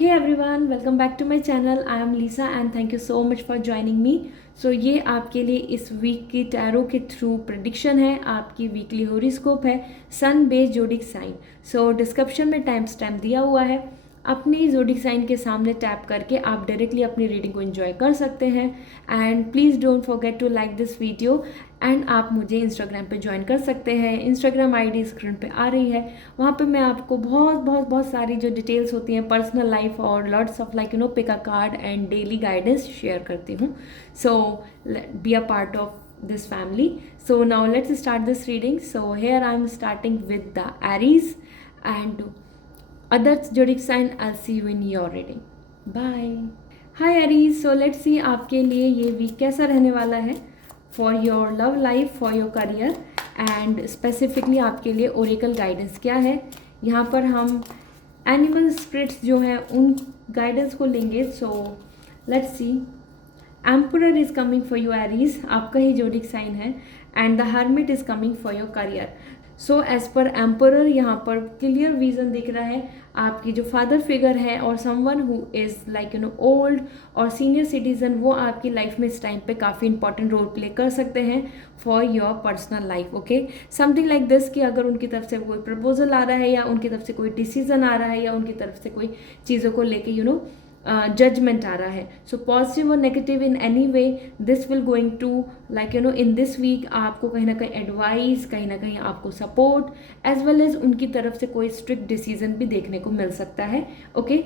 Hey everyone, welcome back to my channel. I am Lisa and thank you so much for joining me. So ये आपके लिए इस week की tarot के through prediction है, आपकी वीकली हॉरोस्कोप है, सन बेस्ड जोडिक साइन. सो डिस्क्रिप्शन में टाइम स्टैम्प दिया हुआ है. अपनी जोडिक साइन के सामने टैप करके आप डायरेक्टली अपनी रीडिंग को एंजॉय कर सकते हैं. And please don't forget to like this video. And आप मुझे इंस्टाग्राम पे ज्वाइन कर सकते हैं. इंस्टाग्राम आईडी स्क्रीन पे आ रही है. वहाँ पे मैं आपको बहुत सारी जो डिटेल्स होती हैं पर्सनल लाइफ और lots of pick a card and daily guidance share करती हूँ. So be a part of this family. So now let's start this reading. So here I am starting with the Aries and other zodiac sign. I'll see you in your reading. Bye. Hi Aries. So let's see आपके लिए ये week कैसा रहने वाला है for your love life, for your career and specifically आपके लिए oracle guidance क्या है. यहाँ पर हम एनिमल स्पिरिट्स जो हैं उन गाइडेंस को लेंगे. So let's see. Emperor is coming for you Aries, आपका ही जोडिक साइन है. And the hermit is coming for your career. So as per emperor यहाँ पर क्लियर विजन दिख रहा है. आपकी जो फादर फिगर है और समवन हु इज़ ओल्ड और सीनियर सिटीजन, वो आपकी लाइफ में इस टाइम पे काफ़ी इंपॉर्टेंट रोल प्ले कर सकते हैं for your personal life. Okay, something like this कि अगर उनकी तरफ से कोई प्रपोजल आ रहा है या उनकी तरफ से कोई डिसीजन आ रहा है या उनकी तरफ से कोई चीज़ों को लेके जजमेंट आ रहा है. सो पॉजिटिव और negative in any way this will going to in this week आपको कहीं ना कहीं एडवाइस, कहीं ना कहीं आपको सपोर्ट एज वेल एज उनकी तरफ से कोई स्ट्रिक्ट डिसीजन भी देखने को मिल सकता है. ओके,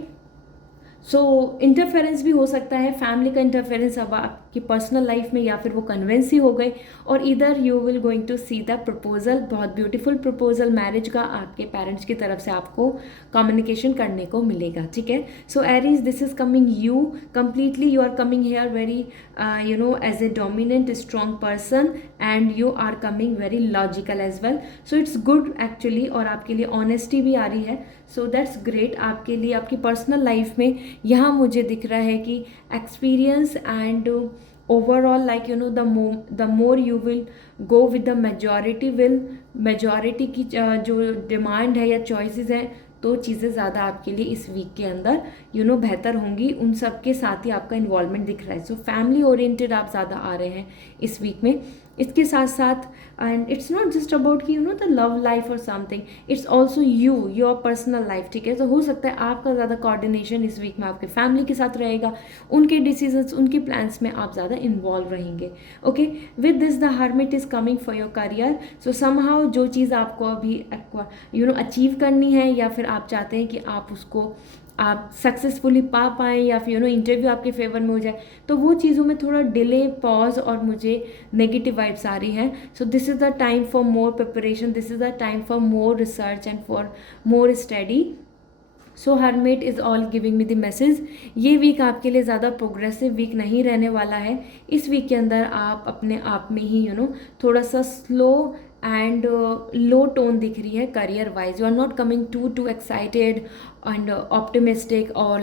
सो इंटरफेरेंस भी हो सकता है, फैमिली का इंटरफेरेंस अब आपकी पर्सनल लाइफ में, या फिर वो कन्वेंस ही हो गए. और इधर you will going to see the proposal, बहुत ब्यूटीफुल प्रपोजल मैरिज का आपके पेरेंट्स की तरफ से आपको कम्युनिकेशन करने को मिलेगा. ठीक है. So Aries, this is coming you completely. You are coming here very as a dominant strong person and you are coming very logical as well. So it's good actually. और आपके लिए ऑनेस्टी भी आ रही है. So that's great. आपके लिए आपकी पर्सनल लाइफ में यहाँ मुझे दिख रहा है कि experience and overall the more you will go with the majority की जो डिमांड है या चॉइसेस हैं, तो चीज़ें ज़्यादा आपके लिए इस वीक के अंदर बेहतर होंगी. उन सब के साथ ही आपका इन्वॉल्वमेंट दिख रहा है. सो फैमिली ओरिएंटेड आप ज़्यादा आ रहे हैं इस वीक में. इसके साथ साथ and it's not just about कि द लव लाइफ और something, it's also your personal life. ठीक है. तो हो सकता है आपका ज़्यादा कोऑर्डिनेशन इस वीक में आपके फैमिली के साथ रहेगा. उनके डिसीजंस, उनके प्लान्स में आप ज़्यादा इन्वॉल्व रहेंगे. Okay, with this the hermit is coming for your career. So somehow जो चीज़ आपको अभी अचीव करनी है या फिर आप चाहते हैं कि आप उसको आप सक्सेसफुली पा पाएँ या फिर इंटरव्यू आपके फेवर में हो जाए, तो वो चीज़ों में थोड़ा डिले, पॉज और मुझे नेगेटिव वाइब्स आ रही हैं. So this is the time for more preparation, this is the time for more research and for more study. So hermit is all giving me the message. ये week आपके लिए ज़्यादा progressive week नहीं रहने वाला है. इस वीक के अंदर आप अपने आप में ही थोड़ा सा स्लो एंड लो टोन दिख रही है career wise. You are not coming too excited and optimistic और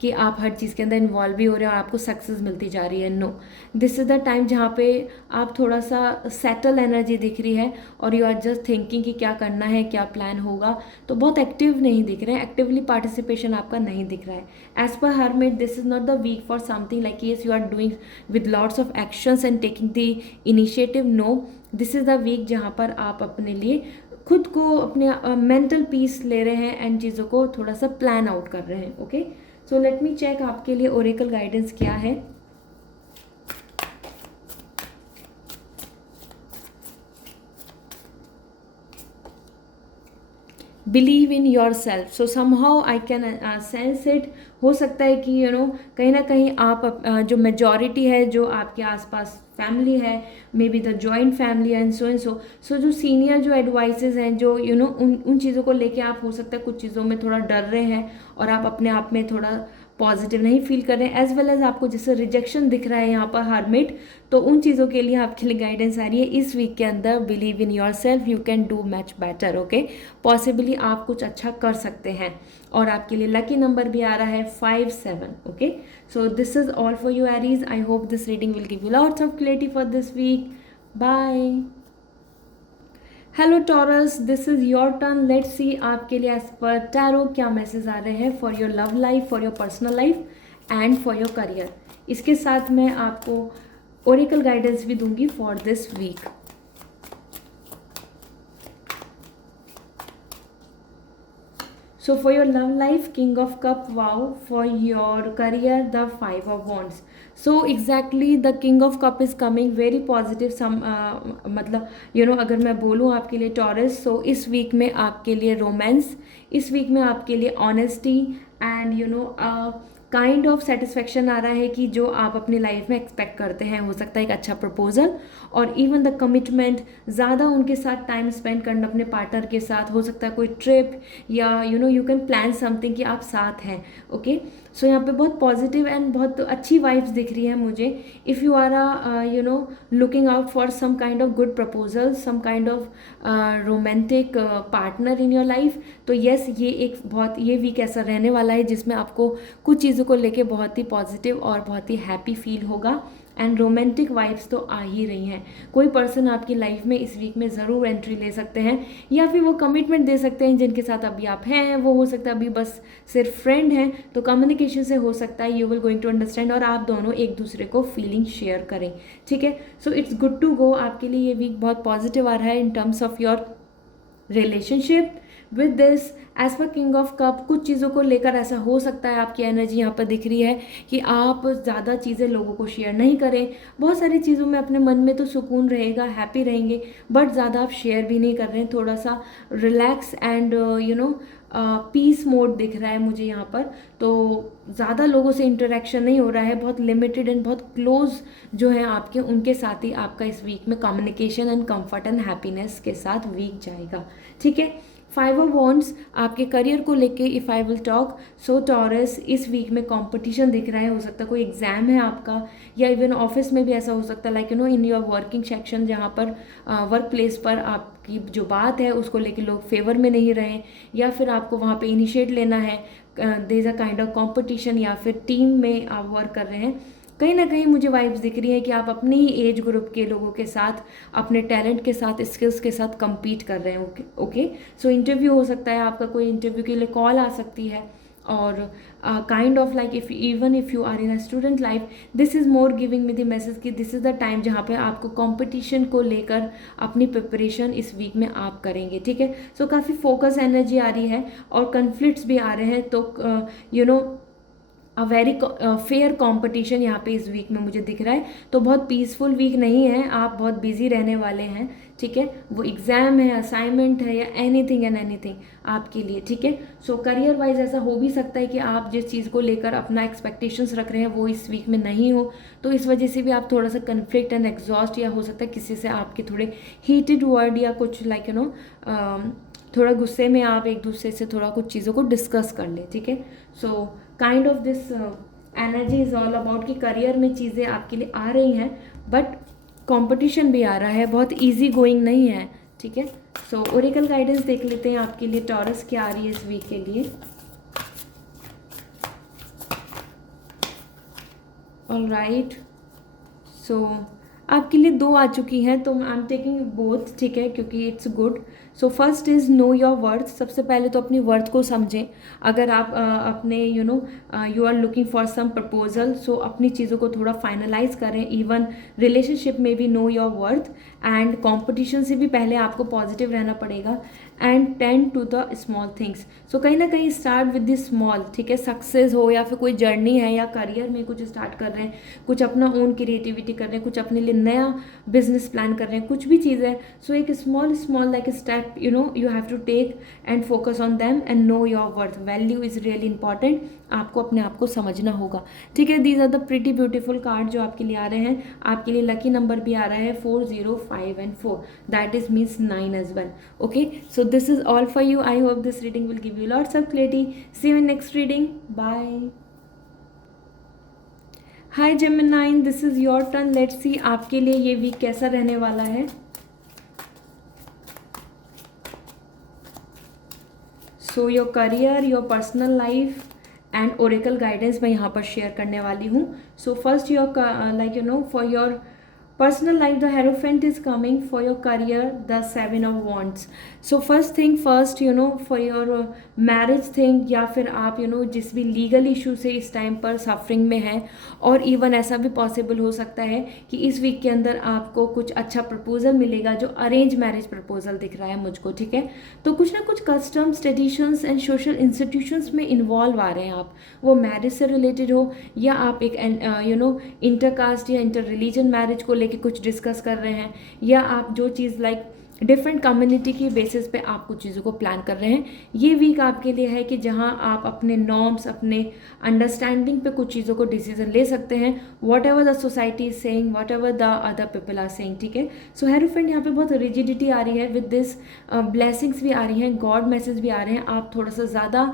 कि आप हर चीज़ के अंदर इन्वॉल्व भी हो रहे हैं और आपको सक्सेस मिलती जा रही है. No, this is the time जहाँ पे आप थोड़ा सा सेटल एनर्जी दिख रही है और यू आर जस्ट थिंकिंग कि क्या करना है, क्या प्लान होगा. तो बहुत एक्टिव नहीं दिख रहे हैं, एक्टिवली पार्टिसिपेशन आपका नहीं दिख रहा है. As per hermit, this is not the week for something like yes you are doing with lots of actions and taking the initiative. No, this is the week जहाँ पर आप अपने लिए खुद को अपने मेंटल पीस ले रहे हैं एंड चीज़ों को थोड़ा सा प्लान आउट कर रहे हैं. Okay, so let me check आपके लिए ओरेकल गाइडेंस क्या है. Believe in your self. So somehow I can sense it. हो सकता है कि कहीं ना कहीं आप जो मेजॉरिटी है, जो आपके आसपास फैमिली है, may be the joint family and so जो सीनियर जो एडवाइसेज हैं, जो उन चीज़ों को लेके आप हो सकता है कुछ चीज़ों में थोड़ा डर रहे हैं और आप अपने आप में थोड़ा पॉजिटिव नहीं फील कर रहे हैं. एज वेल एज आपको जैसे रिजेक्शन दिख रहा है यहाँ पर हर्मिट, तो उन चीज़ों के लिए आपके लिए गाइडेंस आ रही है इस वीक के अंदर. Believe in your self, you can do much better. Okay, possibly आप कुछ अच्छा कर सकते हैं. और आपके लिए लकी नंबर भी आ रहा है 5-7. Okay, so this is all for you Aries. I hope this reading will give you lots of clarity for this week. Bye. Hello Taurus, this is your turn. Let's see आपके लिए as per tarot क्या message आ रहे हैं for your love life, for your personal life and for your career. इसके साथ मैं आपको ओरेकल गाइडेंस भी दूंगी for this week. So for your love life, King of Cup, wow. For your career, the Five of Wands. So exactly the King of Cup is coming very positive. मतलब अगर मैं बोलूँ आपके लिए taurus, so इस week में आपके लिए रोमांस, इस वीक में आपके लिए honesty and kind of satisfaction आ रहा है कि जो आप अपनी लाइफ में एक्सपेक्ट करते हैं। हो सकता है एक अच्छा प्रपोजल और इवन द कमिटमेंट, ज़्यादा उनके साथ टाइम स्पेंड करना अपने पार्टनर के साथ। हो सकता है कोई ट्रिप या यू कैन प्लान समथिंग कि आप साथ हैं। ओके, सो यहाँ पे बहुत पॉजिटिव एंड बहुत अच्छी वाइब्स दिख रही है मुझे। If you are looking out for some kind of good proposal, some kind of romantic partner in your life, तो येस, ये वीक ऐसा रहने वाला है जिसमें आपको कुछ चीज़ों को लेके बहुत ही पॉजिटिव और बहुत ही हैप्पी फील होगा। एंड रोमांटिक वाइब्स तो आ ही रही हैं। कोई पर्सन आपकी लाइफ में इस वीक में ज़रूर एंट्री ले सकते हैं या फिर वो कमिटमेंट दे सकते हैं। जिनके साथ अभी आप हैं वो हो सकता है अभी बस सिर्फ फ्रेंड हैं, तो कम्युनिकेशन से हो सकता है you will going to understand और आप दोनों एक दूसरे को फीलिंग शेयर करें। ठीक है, so it's good to go. आपके लिए ये वीक बहुत पॉजिटिव आ रहा है in terms of your relationship with this. As per king of cup, कुछ चीज़ों को लेकर ऐसा हो सकता है आपकी एनर्जी यहाँ पर दिख रही है कि आप ज़्यादा चीज़ें लोगों को शेयर नहीं करें। बहुत सारी चीज़ों में अपने मन में तो सुकून रहेगा, हैप्पी रहेंगे, बट ज़्यादा आप शेयर भी नहीं कर रहे हैं। थोड़ा सा रिलैक्स एंड पीस मोड दिख रहा है मुझे यहाँ पर। तो ज़्यादा लोगों से इंटरेक्शन नहीं हो रहा है, बहुत लिमिटेड एंड बहुत क्लोज जो है आपके, उनके साथ ही आपका इस वीक में communication and comfort and happiness के साथ वीक जाएगा। ठीक है, फाइव ऑफ वॉन्ड्स आपके करियर को लेके if I will talk, so taurus इस वीक में कंपटीशन दिख रहा है। हो सकता है कोई एग्जाम है आपका, या इवन ऑफिस में भी ऐसा हो सकता है, like in your working section, जहाँ पर वर्क प्लेस पर आपकी जो बात है उसको लेके लोग फेवर में नहीं रहे, या फिर आपको वहाँ पे इनिशिएट लेना है, there is a kind of competition, या फिर टीम में आप वर्क कर रहे हैं। कहीं ना कहीं मुझे वाइब्स दिख रही है कि आप अपनी ही एज ग्रुप के लोगों के साथ, अपने टैलेंट के साथ, स्किल्स के साथ compete कर रहे हैं। ओके, सो इंटरव्यू हो सकता है आपका, कोई इंटरव्यू के लिए कॉल आ सकती है। और kind of like even if you are in a student life, this is more giving me the message कि दिस इज़ द टाइम जहाँ पे आपको कंपटीशन को लेकर अपनी प्रिपरेशन इस वीक में आप करेंगे। ठीक है, सो काफ़ी फोकस एनर्जी आ रही है और कन्फ्लिक्ट्स भी आ रहे हैं। तो अ वेरी फेयर कंपटीशन यहाँ पे इस वीक में मुझे दिख रहा है। तो बहुत पीसफुल वीक नहीं है, आप बहुत बिजी रहने वाले हैं। ठीक है, वो एग्ज़ाम है, असाइनमेंट है, या एनीथिंग एंड एनीथिंग आपके लिए। ठीक है, सो करियर वाइज ऐसा हो भी सकता है कि आप जिस चीज़ को लेकर अपना एक्सपेक्टेशंस रख रहे हैं वो इस वीक में नहीं हो, तो इस वजह से भी आप थोड़ा सा कन्फ्लिक्ट एंड एग्जॉस्ट, या हो सकता है किसी से आपके थोड़े हीटेड वर्ड या कुछ लाइक थोड़ा गुस्से में आप एक दूसरे से थोड़ा कुछ चीज़ों को डिस्कस कर ले। ठीक है, so kind of this energy is all about कि करियर में चीज़ें आपके लिए आ रही हैं, बट कंपटीशन भी आ रहा है, बहुत इजी गोइंग नहीं है। ठीक है, सो ओरेकल गाइडेंस देख लेते हैं आपके लिए टॉरस क्या आ रही है इस वीक के लिए। ऑल राइट, सो आपके लिए 2 आ चुकी हैं, तो आई एम टेकिंग बोथ। ठीक है, क्योंकि it's good. So first is no your worth. सबसे पहले तो अपनी वर्थ को समझें। अगर आप अपने you are looking for some proposal, so अपनी चीज़ों को थोड़ा फाइनलाइज करें। इवन रिलेशनशिप में भी know your worth, and competition से भी पहले आपको पॉजिटिव रहना पड़ेगा। And tend to the small things, so कहीं ना कहीं स्टार्ट विद द स्मॉल। ठीक है, सक्सेस हो या फिर कोई जर्नी है या करियर में कुछ स्टार्ट कर रहे हैं, कुछ अपना ओन क्रिएटिविटी कर रहे हैं, कुछ अपने लिए नया बिजनेस प्लान कर रहे हैं, कुछ भी चीज़ है, सो एक small like step you have to take and focus on them and know your worth. Value is really important, आपको अपने आप को समझना होगा। ठीक है, these are the pretty beautiful card जो आपके लिए आ रहे हैं। आपके लिए लकी नंबर भी आ रहा है 4, 0, 5 and 4, that is means 9 as well. Okay, so this is all for you. I hope this reading will give you lots of clarity. See you in next reading. Bye. Hi Gemini, this is your turn. Let's see आपके लिए ये week कैसा रहने वाला है। So your career, your personal life and oracle guidance मैं यहाँ पर शेयर करने वाली हूँ। So first your for your Personal life, the Hierophant is coming. For your career, the Seven of Wands. So first thing first, for your marriage thing, या फिर आप जिस भी लीगल इशू से इस टाइम पर सफरिंग में है, और इवन ऐसा भी पॉसिबल हो सकता है कि इस वीक के अंदर आपको कुछ अच्छा प्रपोजल मिलेगा, जो अरेंज मैरिज प्रपोजल दिख रहा है मुझको, ठीक है। तो कुछ ना कुछ customs, traditions and social institutions में इन्वॉल्व आ रहे हैं आप, वो मैरिज से रिलेटेड हो, या आप एक इंटरकास्ट या इंटर रिलीजन मैरिज को लेके कुछ डिस्कस कर रहे हैं, या आप जो चीज़ लाइक डिफरेंट कम्युनिटी की बेसिस पे आप कुछ चीज़ों को प्लान कर रहे हैं। ये वीक आपके लिए है कि जहां आप अपने नॉर्म्स, अपने अंडरस्टैंडिंग पे कुछ चीज़ों को डिसीजन ले सकते हैं, whatever the society is saying, whatever the other people are saying, ठीक है। सो हेरोफेंट यहाँ पे बहुत रिजिडिटी आ रही है, विद दिस ब्लेसिंग्स भी आ रही हैं, गॉड मैसेज भी आ रहे हैं। आप थोड़ा सा ज़्यादा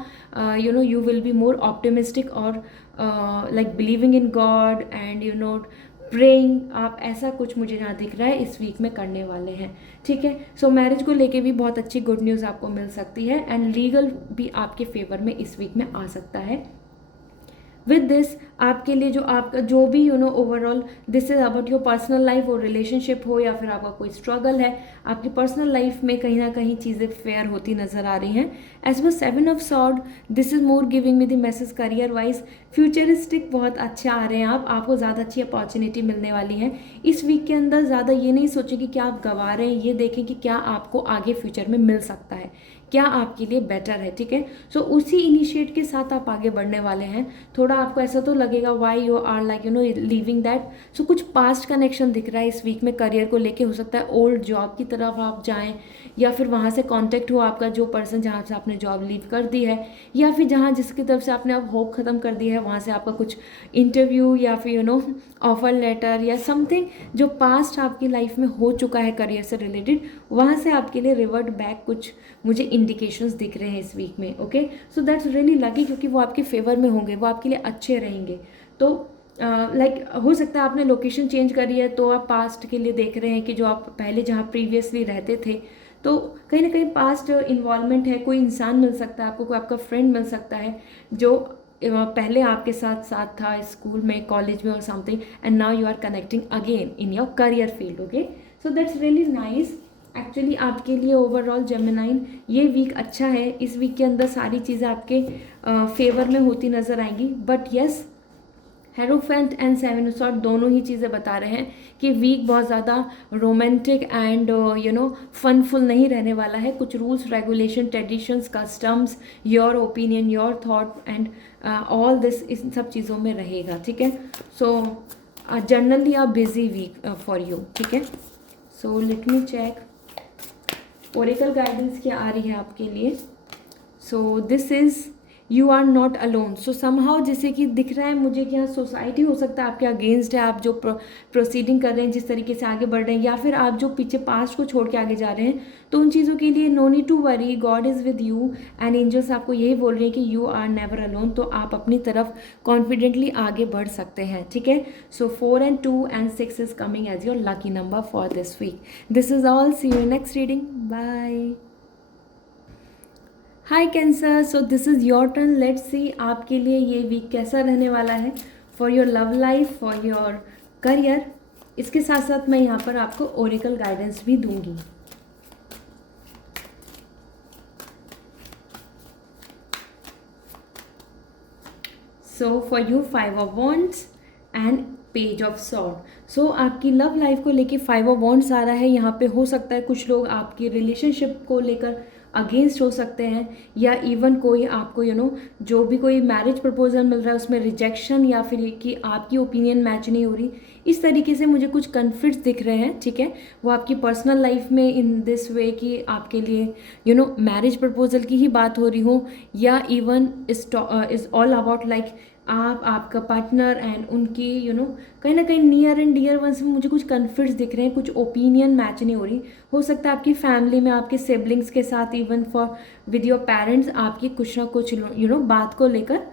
you will be more optimistic और like believing in God and praying, आप ऐसा कुछ मुझे यहाँ दिख रहा है इस वीक में करने वाले हैं, ठीक है। सो मैरिज को लेके भी बहुत अच्छी गुड न्यूज़ आपको मिल सकती है, एंड लीगल भी आपके फेवर में इस वीक में आ सकता है। विद दिस आपके लिए जो आपका जो भी overall this is about your personal life, और रिलेशनशिप हो या फिर आपका कोई स्ट्रगल है, आपकी पर्सनल लाइफ में कहीं ना कहीं चीज़ें फेयर होती नजर आ रही हैं। As well 7 of sword, this is more giving me the message career wise, futuristic बहुत अच्छा आ रहे हैं आपको ज़्यादा अच्छी अपॉर्चुनिटी मिलने वाली है इस वीक के अंदर। ज़्यादा ये नहीं सोचें कि क्या आप गंवा रहे हैं, ये देखें कि क्या आपको आगे फ्यूचर में मिल सकता है, क्या आपके लिए बेटर है, ठीक है। सो उसी इनिशिएट के साथ आप आगे बढ़ने वाले हैं। थोड़ा आपको ऐसा तो लगेगा why you are like leaving that, so कुछ पास्ट कनेक्शन दिख रहा है इस वीक में करियर को लेके। हो सकता है ओल्ड जॉब की तरफ आप जाएं, या फिर वहाँ से कांटेक्ट हो आपका जो पर्सन जहाँ से आपने जॉब लीव कर दी है, या फिर जहाँ जिसकी तरफ से आपने अब होप ख़त्म कर दी है, वहाँ से आपका कुछ इंटरव्यू या फिर ऑफर लेटर या समथिंग जो पास्ट आपकी लाइफ में हो चुका है करियर से रिलेटेड, वहाँ से आपके लिए रिवर्ट बैक कुछ मुझे इंडिकेशंस दिख रहे हैं इस वीक में। Okay, so that's really lucky, क्योंकि वो आपके फेवर में होंगे, वो आपके लिए अच्छे रहेंगे। तो लाइक हो सकता है आपने लोकेशन चेंज करी है, तो आप पास्ट के लिए देख रहे हैं कि जो आप पहले जहाँ प्रीवियसली रहते थे, तो कहीं ना कहीं पास्ट इन्वॉल्वमेंट है। कोई इंसान मिल सकता है आपको, कोई आपका फ्रेंड मिल सकता है जो पहले आपके साथ साथ था स्कूल में, कॉलेज में और something, and now you are connecting again in your career field. Okay, so that's really nice. Actually आपके लिए ओवरऑल जेमिनाइन ये वीक अच्छा है। इस वीक के अंदर सारी चीज़ें आपके फेवर में होती नज़र आएंगी। But yes, hierophant and 7 of sword दोनों ही चीज़ें बता रहे हैं कि वीक बहुत ज़्यादा रोमांटिक एंड फनफुल नहीं रहने वाला है। कुछ rules, regulation, traditions, customs, your opinion, your thought and all this, इन सब चीज़ों में रहेगा, ठीक है। So generally a busy week for you, ठीक है। So let me check oracle guidance क्या आ रही है आपके लिए। So this is you are not alone. So somehow जैसे कि दिख रहा है मुझे कि यहाँ सोसाइटी हो सकता है आपके अगेंस्ट है, आप जो प्रोसीडिंग कर रहे हैं, जिस तरीके से आगे बढ़ रहे हैं, या फिर आप जो पीछे पास्ट को छोड़ के आगे जा रहे हैं, तो उन चीज़ों के लिए no need to worry, God is with you and angels आपको यही बोल रहे हैं कि यू आर नेवर अलोन। तो आप अपनी तरफ कॉन्फिडेंटली आगे बढ़ सकते हैं, ठीक है। So 4 and 2 and 6 is coming as your lucky number for this week. This is all, see you next reading, bye. Hi Cancer, so this is your turn. Let's see आपके लिए ये वीक कैसा रहने वाला है for your love life, for your career. इसके साथ साथ मैं यहाँ पर आपको ओरेकल गाइडेंस भी दूंगी। So for you 5 of Wands and page of sword. So आपकी लव लाइफ को लेके 5 of Wands आ रहा है। यहाँ पे हो सकता है कुछ लोग आपकी रिलेशनशिप को लेकर अगेंस्ट हो सकते हैं, या इवन कोई आपको जो भी कोई मैरिज प्रपोजल मिल रहा है उसमें रिजेक्शन, या फिर ये कि आपकी ओपिनियन मैच नहीं हो रही, इस तरीके से मुझे कुछ कन्फ्लिक्ट्स दिख रहे हैं, ठीक है। वो आपकी पर्सनल लाइफ में इन दिस वे कि आपके लिए मैरिज प्रपोजल की ही बात हो रही हो, या even is all about like आप, आपका पार्टनर एंड उनकी कहीं ना कहीं नियर एंड डियर वंस में मुझे कुछ कन्फ्लिक्ट्स दिख रहे हैं, कुछ ओपिनियन मैच नहीं हो रही। हो सकता है आपकी फैमिली में, आपके सिबलिंग्स के साथ, even for with your parents, आपकी कुछ ना कुछ बात को लेकर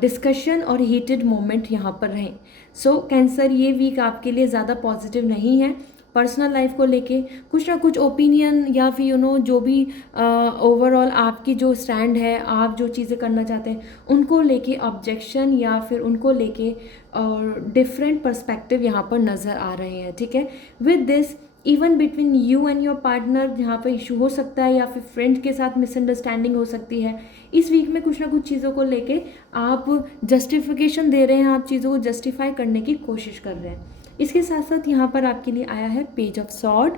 डिस्कशन और हीटेड मोमेंट यहाँ पर रहें। सो कैंसर, ये वीक आपके लिए ज़्यादा पॉजिटिव नहीं है। पर्सनल लाइफ को लेके कुछ ना कुछ ओपिनियन या फिर जो भी ओवरऑल आपकी जो स्टैंड है, आप जो चीज़ें करना चाहते हैं उनको लेके ऑब्जेक्शन या फिर उनको लेके डिफरेंट पर्सपेक्टिव यहाँ पर नज़र आ रहे हैं, ठीक है। With this even between you and your partner यहाँ पर इशू हो सकता है, या फिर फ्रेंड के साथ मिसअंडरस्टैंडिंग हो सकती है। इस वीक में कुछ ना कुछ चीज़ों को लेके आप जस्टिफिकेशन दे रहे हैं, आप चीज़ों को जस्टिफाई करने की कोशिश कर रहे हैं। इसके साथ साथ यहाँ पर आपके लिए आया है page of sword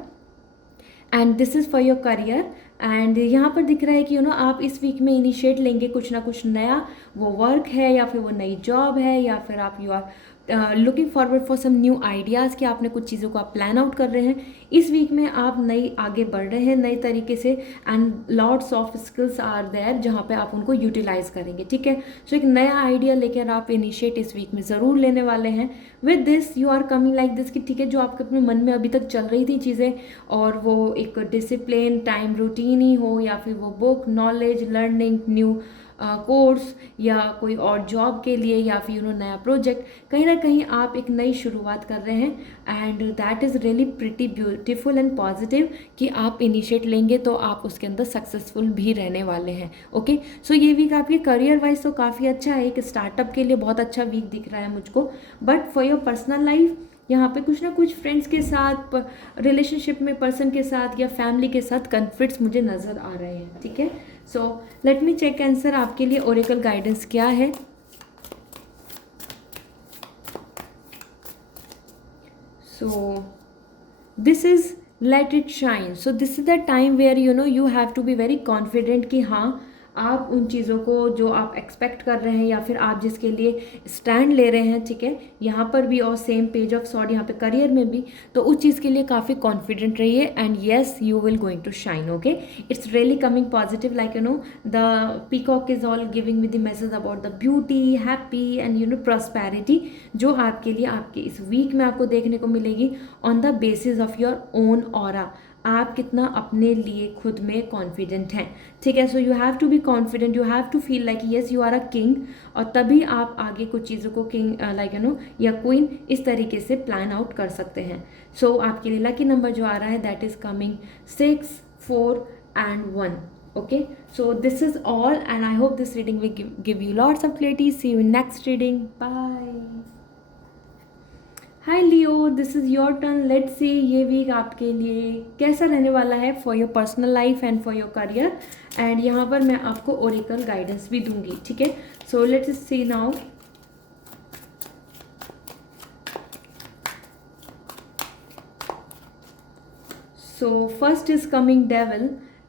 and this is for your career. And यहाँ पर दिख रहा है कि आप इस वीक में इनिशिएट लेंगे कुछ ना कुछ नया, वो वर्क है या फिर वो नई जॉब है, या फिर आप you are looking forward for some new ideas कि आपने कुछ चीज़ों को आप प्लान आउट कर रहे हैं। इस वीक में आप नई आगे बढ़ रहे हैं नए तरीके से, and lots of skills are there जहाँ पे आप उनको यूटिलाइज करेंगे, ठीक है। सो एक नया आइडिया लेकर आप इनिशिएट इस वीक में ज़रूर लेने वाले हैं। With this you are coming like this कि ठीक है, जो आपके अपने मन में अभी तक चल रही थी चीज़ें, और वो एक डिसिप्लिन टाइम रूटीन ही हो, या फिर वो book knowledge learning new course, या कोई और जॉब के लिए, या फिर नया प्रोजेक्ट, कहीं ना कहीं आप एक नई शुरुआत कर रहे हैं। And that is really pretty beautiful and positive कि आप इनिशिएट लेंगे तो आप उसके अंदर सक्सेसफुल भी रहने वाले हैं। ओके, सो ये वीक आपके करियर वाइज तो काफ़ी अच्छा है, एक स्टार्टअप के लिए बहुत अच्छा वीक दिख रहा है मुझको। But for your personal life यहाँ पे कुछ ना कुछ फ्रेंड्स के साथ, रिलेशनशिप में पर्सन के साथ, या फैमिली के साथ कन्फ्लिक्ट्स मुझे नज़र आ रहे हैं, ठीक है। So let me check answer आपके लिए ओरेकल गाइडेंस क्या है। So this is let it shine. So this is the time where you have to be very confident कि हाँ, आप उन चीज़ों को जो आप एक्सपेक्ट कर रहे हैं या फिर आप जिसके लिए स्टैंड ले रहे हैं, ठीक है, यहाँ पर भी और सेम पेज ऑफ सॉर्ड यहाँ पे करियर में भी, तो उस चीज़ के लिए काफ़ी कॉन्फिडेंट रहिए and yes you will going to shine. Okay, it's really coming positive, like the peacock is all giving with the message about the beauty, happy and prosperity, जो आपके लिए आपके इस वीक में आपको देखने को मिलेगी on the basis of your own aura. आप कितना अपने लिए खुद में कॉन्फिडेंट हैं, ठीक है। So you have to be confident, you have to feel like yes you are a king, और तभी आप आगे कुछ चीज़ों को किंग लाइक या क्वीन इस तरीके से प्लान आउट कर सकते हैं। सो आपके लिए लकी नंबर जो आ रहा है that is coming 6, 4 and 1. Okay, so this is all, and I hope this reading will give you lots of clarity. See you in next reading. Bye. Hi Leo, this is your turn. Let's सी ये week आपके लिए कैसा रहने वाला है for your personal life and for your career. And यहाँ पर मैं आपको ओरेकल गाइडेंस भी दूंगी, ठीक है। So let's C now. So first is coming devil,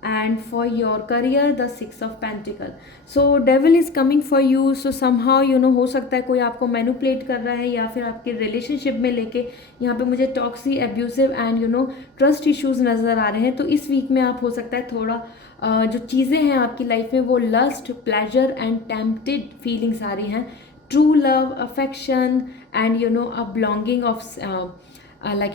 and for your career the 6 of pentacle. So devil is coming for you. So somehow हो सकता है कोई आपको मैनिपुलेट कर रहा है, या फिर आपके रिलेशनशिप में लेके यहाँ पे मुझे taxi abusive and trust issues नज़र आ रहे हैं। तो इस वीक में आप हो सकता है थोड़ा जो चीज़ें हैं आपकी लाइफ में वो lust, pleasure and tempted feelings आ रही हैं। True love, affection and a belonging of like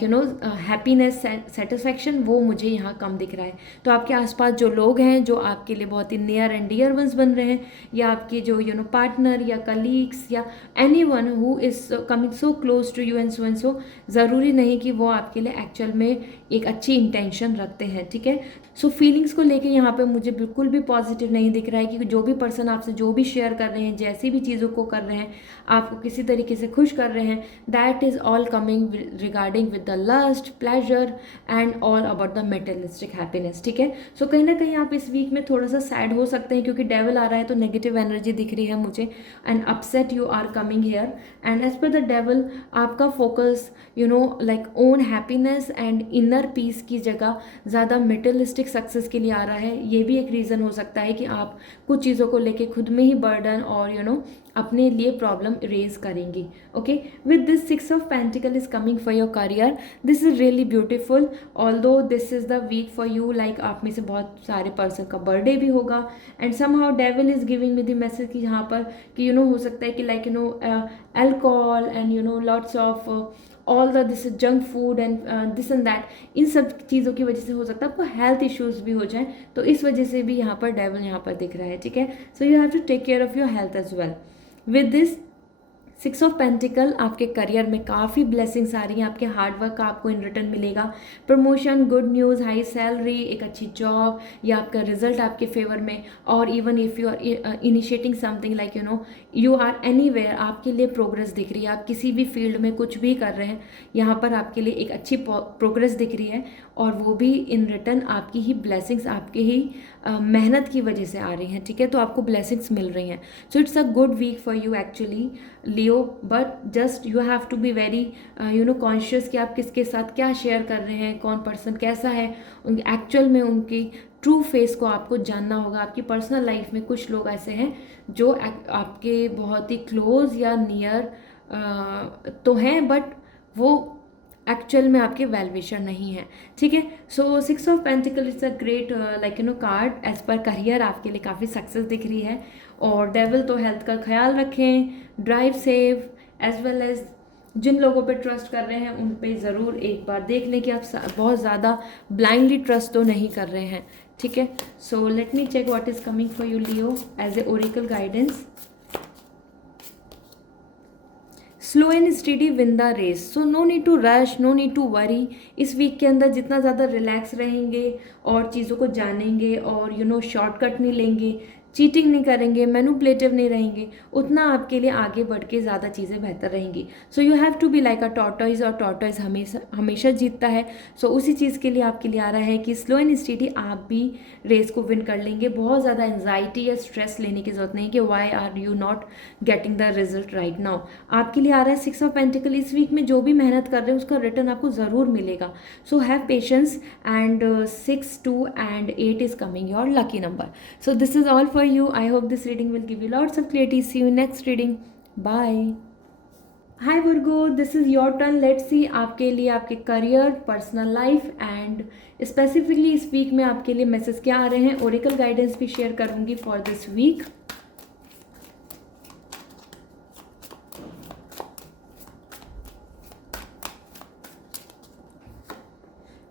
happiness, satisfaction, वो मुझे यहाँ कम दिख रहा है। तो आपके आसपास जो लोग हैं जो आपके लिए बहुत ही नियर एंड डियर वंस बन रहे हैं, या आपके जो पार्टनर या कलीग्स या any one who is coming so close to you and so, ज़रूरी नहीं कि वो आपके लिए एक्चुअल में एक अच्छी इंटेंशन रखते हैं, ठीक है। सो फीलिंग्स को लेके यहाँ पे मुझे बिल्कुल भी पॉजिटिव नहीं दिख रहा है कि जो भी पर्सन आपसे जो भी शेयर कर रहे हैं, जैसी भी चीज़ों को कर रहे हैं, आपको किसी तरीके से खुश कर रहे हैं, that is all coming regarding with the lust, pleasure and all about the materialistic happiness, ठीक है। सो कहीं ना कहीं आप इस वीक में थोड़ा सा सैड हो सकते हैं क्योंकि डेविल आ रहा है, तो नेगेटिव एनर्जी दिख रही है मुझे, and upset you are coming here. And as per the devil आपका focus like own happiness and inner peace की जगह ज़्यादा मेटेरियलिस्टिक सक्सेस के लिए आ रहा है। ये भी एक रीज़न हो सकता है कि आप कुछ चीज़ों को लेके खुद में ही बर्डन और अपने लिए प्रॉब्लम रेज करेंगी। Okay, with this 6 of Pentacle is coming for your career. This is really beautiful, although this is the week for you, like आप में से बहुत सारे पर्सन का बर्थडे भी होगा, and somehow devil is giving me the message कि यहाँ पर कि हो सकता है कि like alcohol and lots of all the this junk food and this and that, इन सब चीज़ों की वजह से हो सकता है आपको हेल्थ इश्यूज भी हो जाए, तो इस वजह से भी यहाँ पर डेविल यहाँ पर दिख रहा है, ठीक है। So you have to take care of your health as well. With this six of pentacle, आपके करियर में काफ़ी ब्लेसिंग्स आ रही हैं, आपके हार्डवर्क का आपको इन रिटर्न मिलेगा। Promotion, good news, high salary, एक अच्छी जॉब या आपका रिजल्ट आपके फेवर में। और even if you are initiating something like you are anywhere, आपके लिए प्रोग्रेस दिख रही है। आप किसी भी फील्ड में कुछ भी कर रहे हैं, यहाँ पर आपके लिए एक अच्छी प्रोग्रेस दिख रही है, और वो भी इन रिटर्न आपकी ही ब्लेसिंग्स, आपके ही मेहनत की वजह से आ रही हैं। ठीक है, तो आपको ब्लेसिंग्स मिल रही हैं। So it's a good week for you actually Leo, but just you have to be very conscious कि आप किसके साथ क्या शेयर कर रहे हैं, कौन पर्सन कैसा है, एक्चुअल में उनकी ट्रू फेस को आपको जानना होगा। आपकी पर्सनल लाइफ में कुछ लोग ऐसे हैं जो आपके बहुत ही क्लोज या नियर तो हैं, बट वो एक्चुअल में आपके वेल विशर नहीं है। ठीक है, so six of pentacle it's a great card as per career, आपके लिए काफ़ी सक्सेस दिख रही है। और डेविल तो हेल्थ का ख्याल रखें, drive safe, as well as जिन लोगों पे ट्रस्ट कर रहे हैं उन पे ज़रूर एक बार देख लें कि आप बहुत ज़्यादा ब्लाइंडली ट्रस्ट तो नहीं कर रहे हैं। ठीक है, so let me check what is coming for you Leo as a oracle guidance. Slow and steady win the race, so no need to rush, no need to worry. इस week के अंदर जितना ज़्यादा रिलैक्स रहेंगे और चीज़ों को जानेंगे और शॉर्टकट नहीं लेंगे, चीटिंग नहीं करेंगे, मैनिपुलेटिव नहीं रहेंगे, उतना आपके लिए आगे बढ़ के ज़्यादा चीज़ें बेहतर रहेंगी। So you have to be like a tortoise, और टॉर्टोइज हमेशा हमेशा जीतता है। सो उसी चीज़ के लिए आपके लिए आ रहा है कि स्लो एंड स्टडी आप भी रेस को विन कर लेंगे। बहुत ज़्यादा एंजाइटी या स्ट्रेस लेने की जरूरत नहीं कि why are you not getting the result right now. आपके लिए आ रहा है सिक्स ऑफ पेंटिकल, इस वीक में जो भी मेहनत कर रहे हैं उसका रिटर्न आपको ज़रूर मिलेगा। सो have patience, and 6, 2 and 8 is coming your lucky number. So this is all for you. I hope this reading will give you lots of clarity. See you next reading. Bye. Hi Virgo, this is your turn. Let's see आपके लिए आपके career, personal life and specifically इस week में आपके लिए message क्या आ रहे हैं। ओरेकल गाइडेंस भी शेयर करूंगी for this week.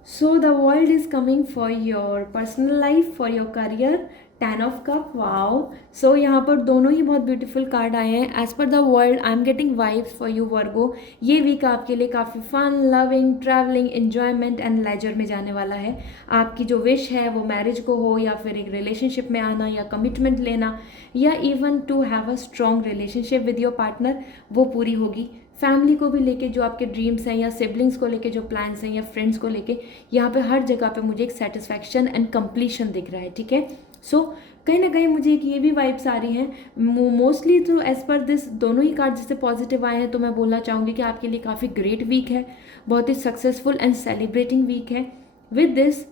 So the world is coming for your personal life, for your career, 10 of cup, wow. So यहाँ पर दोनों ही बहुत ब्यूटीफुल कार्ड आए हैं। As per the world I am getting vibes for you Virgo. ये week आपके लिए काफ़ी fun, loving, travelling, enjoyment and leisure में जाने वाला है। आपकी जो विश है वो मैरिज को हो, या फिर एक रिलेशनशिप में आना, या कमिटमेंट लेना, या even to have a strong relationship with your partner, वो पूरी होगी। फैमिली को भी लेके जो आपके ड्रीम्स हैं, या सिबलिंग्स को लेके जो प्लान्स हैं, या फ्रेंड्स को लेके, यहाँ पे हर जगह पे मुझे एक सेटिस्फैक्शन एंड कंप्लीशन दिख रहा है। ठीक है, सो कहीं ना कहीं मुझे एक ये भी वाइब्स आ रही हैं मोस्टली। तो एज पर दिस दोनों ही कार्ड जैसे पॉजिटिव आए हैं, तो मैं बोलना चाहूँगी कि आपके लिए काफ़ी ग्रेट वीक है, बहुत ही सक्सेसफुल एंड सेलिब्रेटिंग वीक है। विद दिस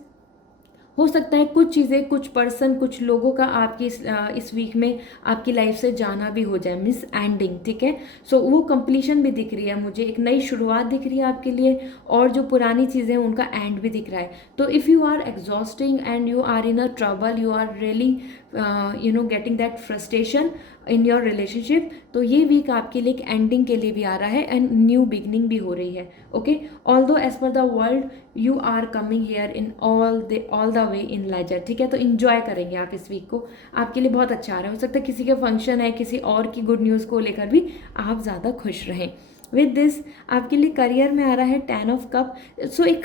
हो सकता है कुछ चीज़ें, कुछ पर्सन, कुछ लोगों का आपकी इस वीक में आपकी लाइफ से जाना भी हो जाए, मीन्स एंडिंग। ठीक है, सो वो कंप्लीशन भी दिख रही है मुझे, एक नई शुरुआत दिख रही है आपके लिए, और जो पुरानी चीज़ें हैं उनका एंड भी दिख रहा है। तो if you are exhausting and you are in a trouble, you are really getting that frustration in your relationship, तो ये वीक आपके लिए एक एंडिंग के लिए भी आ रहा है एंड न्यू बिगनिंग भी हो रही है। Okay, although as per the world you are coming here in all the way in leisure. ठीक है, तो इन्जॉय करेंगे आप इस वीक को, आपके लिए बहुत अच्छा आ रहा है। हो सकता है किसी के फंक्शन है, किसी और की गुड न्यूज़ को लेकर भी आप ज़्यादा खुश रहें। विद दिस आपके लिए करियर में आ रहा है 10 ऑफ कप। सो एक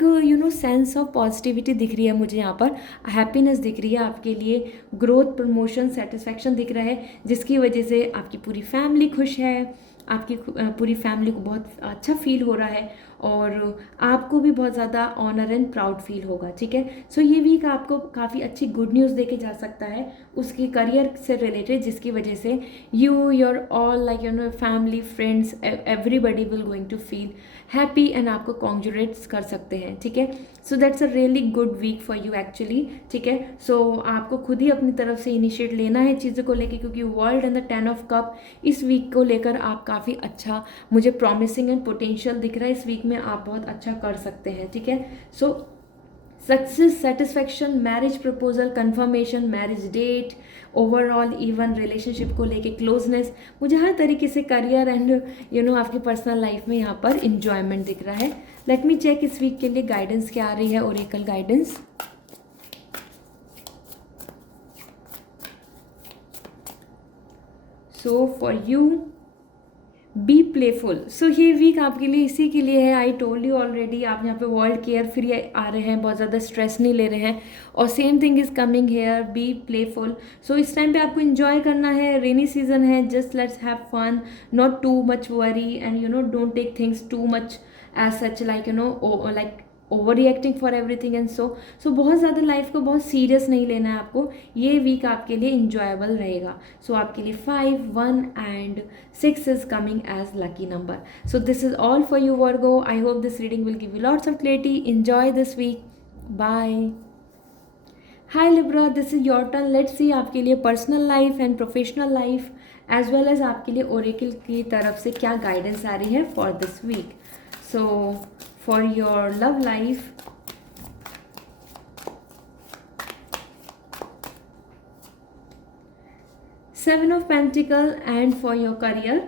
सेंस ऑफ पॉजिटिविटी दिख रही है मुझे, यहाँ पर हैप्पीनेस दिख रही है आपके लिए, ग्रोथ, प्रमोशन, सेटिस्फैक्शन दिख रहा है, जिसकी वजह से आपकी पूरी फैमिली खुश है, आपकी पूरी फैमिली को बहुत अच्छा फील हो रहा है, और आपको भी बहुत ज़्यादा ऑनर एंड प्राउड फील होगा। ठीक है, सो ये वीक आपको काफ़ी अच्छी गुड न्यूज़ देके जा सकता है उसकी करियर से रिलेटेड, जिसकी वजह से you your all like family, friends, everybody will going to feel happy and आपको कॉन्ग्रेट्स कर सकते हैं। ठीक है, so that's a really good week for you actually. ठीक है, सो आपको खुद ही अपनी तरफ से इनिशिएट लेना है चीज़ों को लेके, क्योंकि world and the 10 of cup इस वीक को लेकर आप काफ़ी अच्छा, मुझे प्रॉमिसिंग एंड पोटेंशियल दिख रहा है। इस वीक में आप बहुत अच्छा कर सकते हैं। ठीक है, so success, satisfaction, marriage proposal, confirmation, marriage date, overall even relationship को लेके क्लोजनेस, मुझे हर तरीके से करियर एंड आपकी पर्सनल लाइफ में यहाँ पर इंजॉयमेंट दिख रहा है। लेट मी चेक इस वीक के लिए गाइडेंस क्या आ रही है, oracle guidance. So for you be playful. So ये वीक आपके लिए इसी के लिए है, आई टोल्ड यू ऑलरेडी। आप यहाँ पे वर्ल्ड केयर फ्री आ रहे हैं, बहुत ज़्यादा स्ट्रेस नहीं ले रहे हैं, और same thing is coming here, be playful. So इस टाइम पे आपको इन्जॉय करना है, रेनी सीजन है, just let's have fun, not too much worry, and you know don't take things too much as such, like you know like overreacting for everything and so बहुत ज़्यादा life को बहुत serious नहीं लेना है आपको। ये वीक आपके लिए इंजॉयबल रहेगा। सो आपके लिए 5, 1 and 6 is coming as lucky number. So this is all for you Virgo. I hope this reading will give you lots of clarity. Enjoy this week, bye. Hi Libra, this is your turn. Let's see आपके लिए personal life and professional life as well as आपके लिए Oracle की तरफ से क्या guidance आ रही है for this week. So for your love life, Seven of Pentacles, and for your career,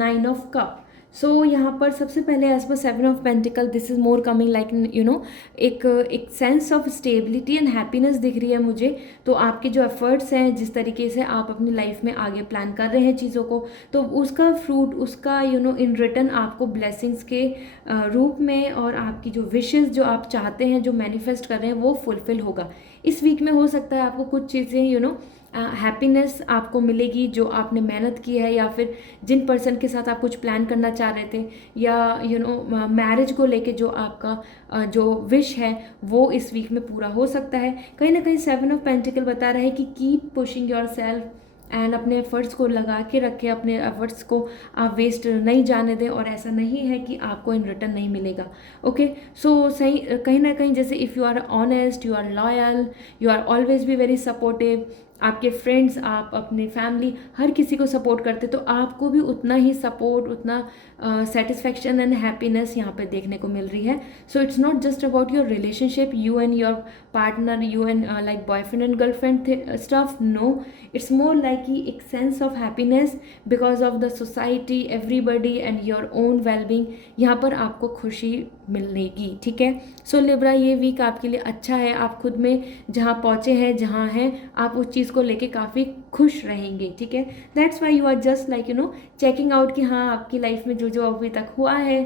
Nine of Cup. So यहाँ पर सबसे पहले as per 7 of pentacle, this is more coming like you know एक sense of stability and happiness दिख रही है मुझे। तो आपके जो एफर्ट्स हैं, जिस तरीके से आप अपनी लाइफ में आगे प्लान कर रहे हैं चीज़ों को, तो उसका फ्रूट, उसका यू नो इन रिटर्न आपको ब्लेसिंग्स के रूप में, और आपकी जो विशेज़ जो आप चाहते हैं, जो मैनिफेस्ट कर रहे हैं, वो फुलफिल होगा। इस वीक में हो सकता है आपको कुछ चीज़ें यू नो हैप्पीनेस आपको मिलेगी जो आपने मेहनत की है, या फिर जिन पर्सन के साथ आप कुछ प्लान करना चाह रहे थे, या यू नो मैरिज को लेके जो आपका जो विश है वो इस वीक में पूरा हो सकता है। कहीं ना कहीं 7 ऑफ पेंटिकल बता रहा है कि keep pushing your self and अपने एफर्ट्स को लगा के रखें, अपने एफर्ट्स को आप वेस्ट नहीं जाने दें, और ऐसा नहीं है कि आपको इन रिटर्न नहीं मिलेगा। ओके, सो सही, कहीं ना कहीं जैसे if you are honest, you are loyal, you are always be very supportive, आपके फ्रेंड्स, आप अपने फैमिली, हर किसी को सपोर्ट करते, तो आपको भी उतना ही सपोर्ट, उतना सेटिस्फैक्शन एंड हैप्पीनेस यहाँ पे देखने को मिल रही है। So it's not just about your relationship, you and your partner, you and like boyfriend and girlfriend stuff, no, it's more like कि एक sense of happiness because of the society, everybody and your own wellbeing, यहाँ पर आपको खुशी मिलेगी। ठीक है, सो Libra, ये वीक आपके लिए अच्छा है। आप खुद में जहाँ पहुँचे हैं, जहाँ हैं, आप उस चीज़ को लेके काफ़ी खुश रहेंगे। ठीक है, that's why you are just like you know checking out कि हाँ, आपकी लाइफ में जो जो अभी तक हुआ है,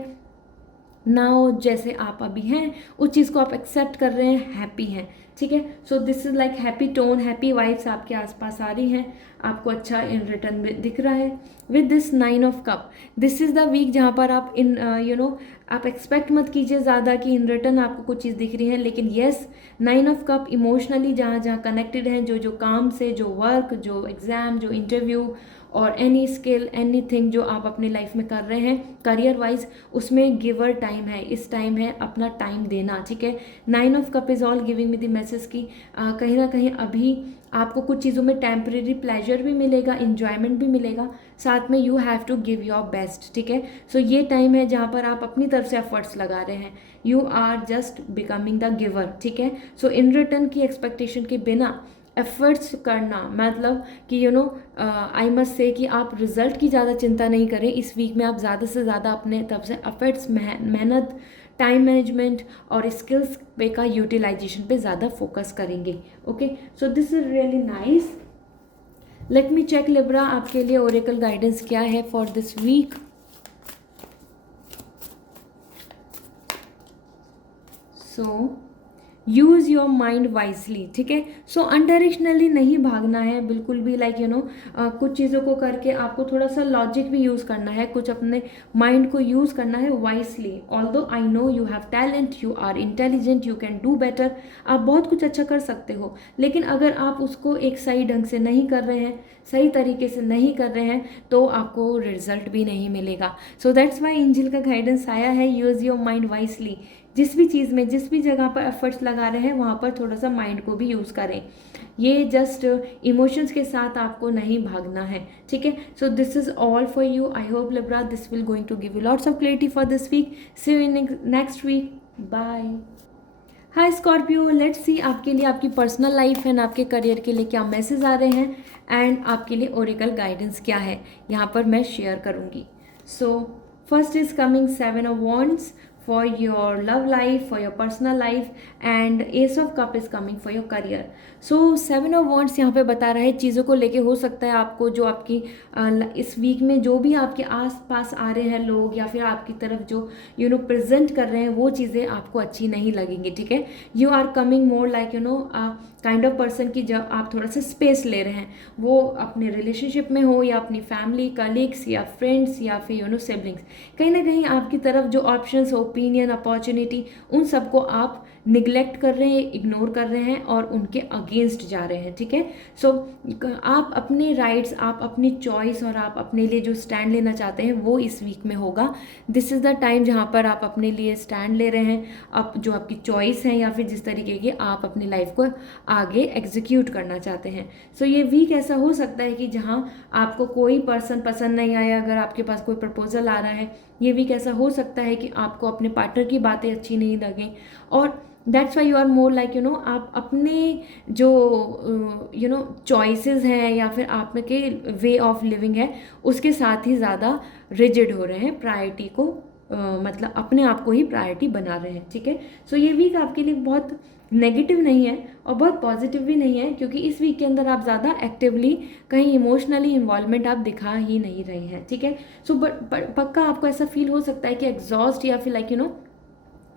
नाउ जैसे आप अभी हैं उस चीज़ को आप एक्सेप्ट कर रहे हैं, हैप्पी हैं। ठीक है, so this is like happy tone, happy vibes आपके आसपास आ रही हैं, आपको अच्छा इन रिटर्न में दिख रहा है with this 9 of cup. This is the week जहाँ पर आप इन यू नो आप एक्सपेक्ट मत कीजिए ज़्यादा कि इन रिटर्न आपको कुछ चीज़ दिख रही है, लेकिन येस, 9 ऑफ कप इमोशनली जहाँ जहाँ कनेक्टेड हैं, जो जो काम से, जो वर्क, जो एग्ज़ाम, जो इंटरव्यू, और एनी स्किल, एनीथिंग जो आप अपनी लाइफ में कर रहे हैं करियर वाइज, उसमें गिवर टाइम है, इस टाइम है अपना टाइम देना। ठीक है, 9 of cup is all giving me the message कि कहीं ना कहीं अभी आपको कुछ चीज़ों में टेम्परेरी प्लेजर भी मिलेगा, इन्जॉयमेंट भी मिलेगा, साथ में you have to give your best. ठीक है, सो ये टाइम है जहाँ पर आप अपनी तरफ से एफर्ट्स लगा रहे हैं, you are just becoming the giver. ठीक है, सो इन रिटर्न की एक्सपेक्टेशन के बिना एफर्ट्स करना, मतलब कि you know I must say कि आप रिजल्ट की ज़्यादा चिंता नहीं करें। इस वीक में आप ज़्यादा से ज़्यादा अपने तरफ से एफर्ट्स, मेहनत, टाइम मैनेजमेंट और स्किल्स पे का यूटिलाइजेशन पे ज़्यादा फोकस करेंगे। Okay, so this is really nice. Let me check Libra, आपके लिए ओरेकल गाइडेंस क्या है for this week. So use your mind wisely. ठीक है, सो अनडायरेक्शनली नहीं भागना है बिल्कुल भी, लाइक यू नो कुछ चीज़ों को करके आपको थोड़ा सा लॉजिक भी यूज़ करना है, कुछ अपने माइंड को यूज़ करना है wisely. Although I know you have talent, you are intelligent, you can do better, आप बहुत कुछ अच्छा कर सकते हो, लेकिन अगर आप उसको एक सही ढंग से नहीं कर रहे हैं, सही तरीके से नहीं कर रहे हैं, तो आपको रिजल्ट भी नहीं मिलेगा। सो दैट्स वाई एंजल का गाइडेंस आया है, यूज़ योर माइंड वाइजली। जिस भी चीज़ में, जिस भी जगह पर एफर्ट्स लगा रहे हैं, वहाँ पर थोड़ा सा माइंड को भी यूज़ करें। ये जस्ट इमोशंस के साथ आपको नहीं भागना है। ठीक है, so this is all for you. I hope Libra this will going to give you lots of clarity for this week. See you in next week, bye. Hi Scorpio, let's see आपके लिए आपकी personal life and आपके career के लिए क्या message आ रहे हैं, एंड आपके लिए ओरेकल गाइडेंस क्या है यहाँ पर मैं शेयर करूँगी। So first is coming 7 of Wands for your love life, for your personal life, and Ace of Cup is coming for your career. So 7 of Wands यहाँ पे बता रहा है चीज़ों को लेके, हो सकता है आपको जो आपकी इस वीक में जो भी आपके आस पास आ रहे हैं लोग या फिर आपकी तरफ जो प्रेजेंट कर रहे हैं वो चीज़ें आपको अच्छी नहीं लगेंगी, ठीक है। You are coming more like kind of person की जब आप थोड़ा सा स्पेस ले रहे हैं, वो अपने रिलेशनशिप में हो या अपनी फैमिली, कलीग्स या फ्रेंड्स या फिर सिबलिंग्स, कहीं ना कहीं आपकी तरफ जो ऑप्शंस, ओपिनियन, अपॉर्चुनिटी, उन सबको आप निगलेक्ट कर रहे हैं, इग्नोर कर रहे हैं और उनके अगेंस्ट जा रहे हैं, ठीक है। सो आप अपने राइट्स, आप अपनी चॉइस और आप अपने लिए जो स्टैंड लेना चाहते हैं वो इस वीक में होगा। दिस इज़ द टाइम जहाँ पर आप अपने लिए स्टैंड ले रहे हैं, आप जो आपकी चॉइस है या फिर जिस तरीके की आप अपनी लाइफ को आगे एग्जीक्यूट करना चाहते हैं। सो ये वीक ऐसा हो सकता है कि जहाँ आपको कोई पर्सन पसंद नहीं आया, अगर आपके पास कोई प्रपोजल आ रहा है, ये वीक ऐसा हो सकता है कि आपको अपने पार्टनर की बातें अच्छी नहीं लगें और that's why you are more like आप अपने जो चॉइसेस हैं या फिर आपके वे ऑफ लिविंग है उसके साथ ही ज़्यादा रिजिड हो रहे हैं, प्रायोरिटी को मतलब अपने आप को ही प्रायोरिटी बना रहे हैं, ठीक है। सो ये वीक आपके लिए बहुत नेगेटिव नहीं है और बहुत पॉजिटिव भी नहीं है, क्योंकि इस वीक के अंदर आप ज़्यादा एक्टिवली कहीं इमोशनली इन्वॉल्वमेंट आप दिखा ही नहीं रहे हैं, ठीक है। सो पक्का आपको ऐसा फील हो सकता है कि एग्जॉस्ट या फिर लाइक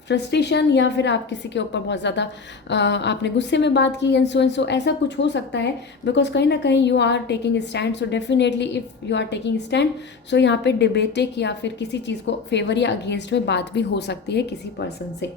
फ्रस्ट्रेशन, या फिर आप किसी के ऊपर बहुत ज़्यादा आपने गुस्से में बात की एंड सो ऐसा कुछ हो सकता है, बिकॉज कहीं ना कहीं you are taking stand. So definitely if you are taking stand, so यहाँ पे डिबेटिक या फिर किसी चीज़ को फेवर या अगेंस्ट में बात भी हो सकती है किसी पर्सन से।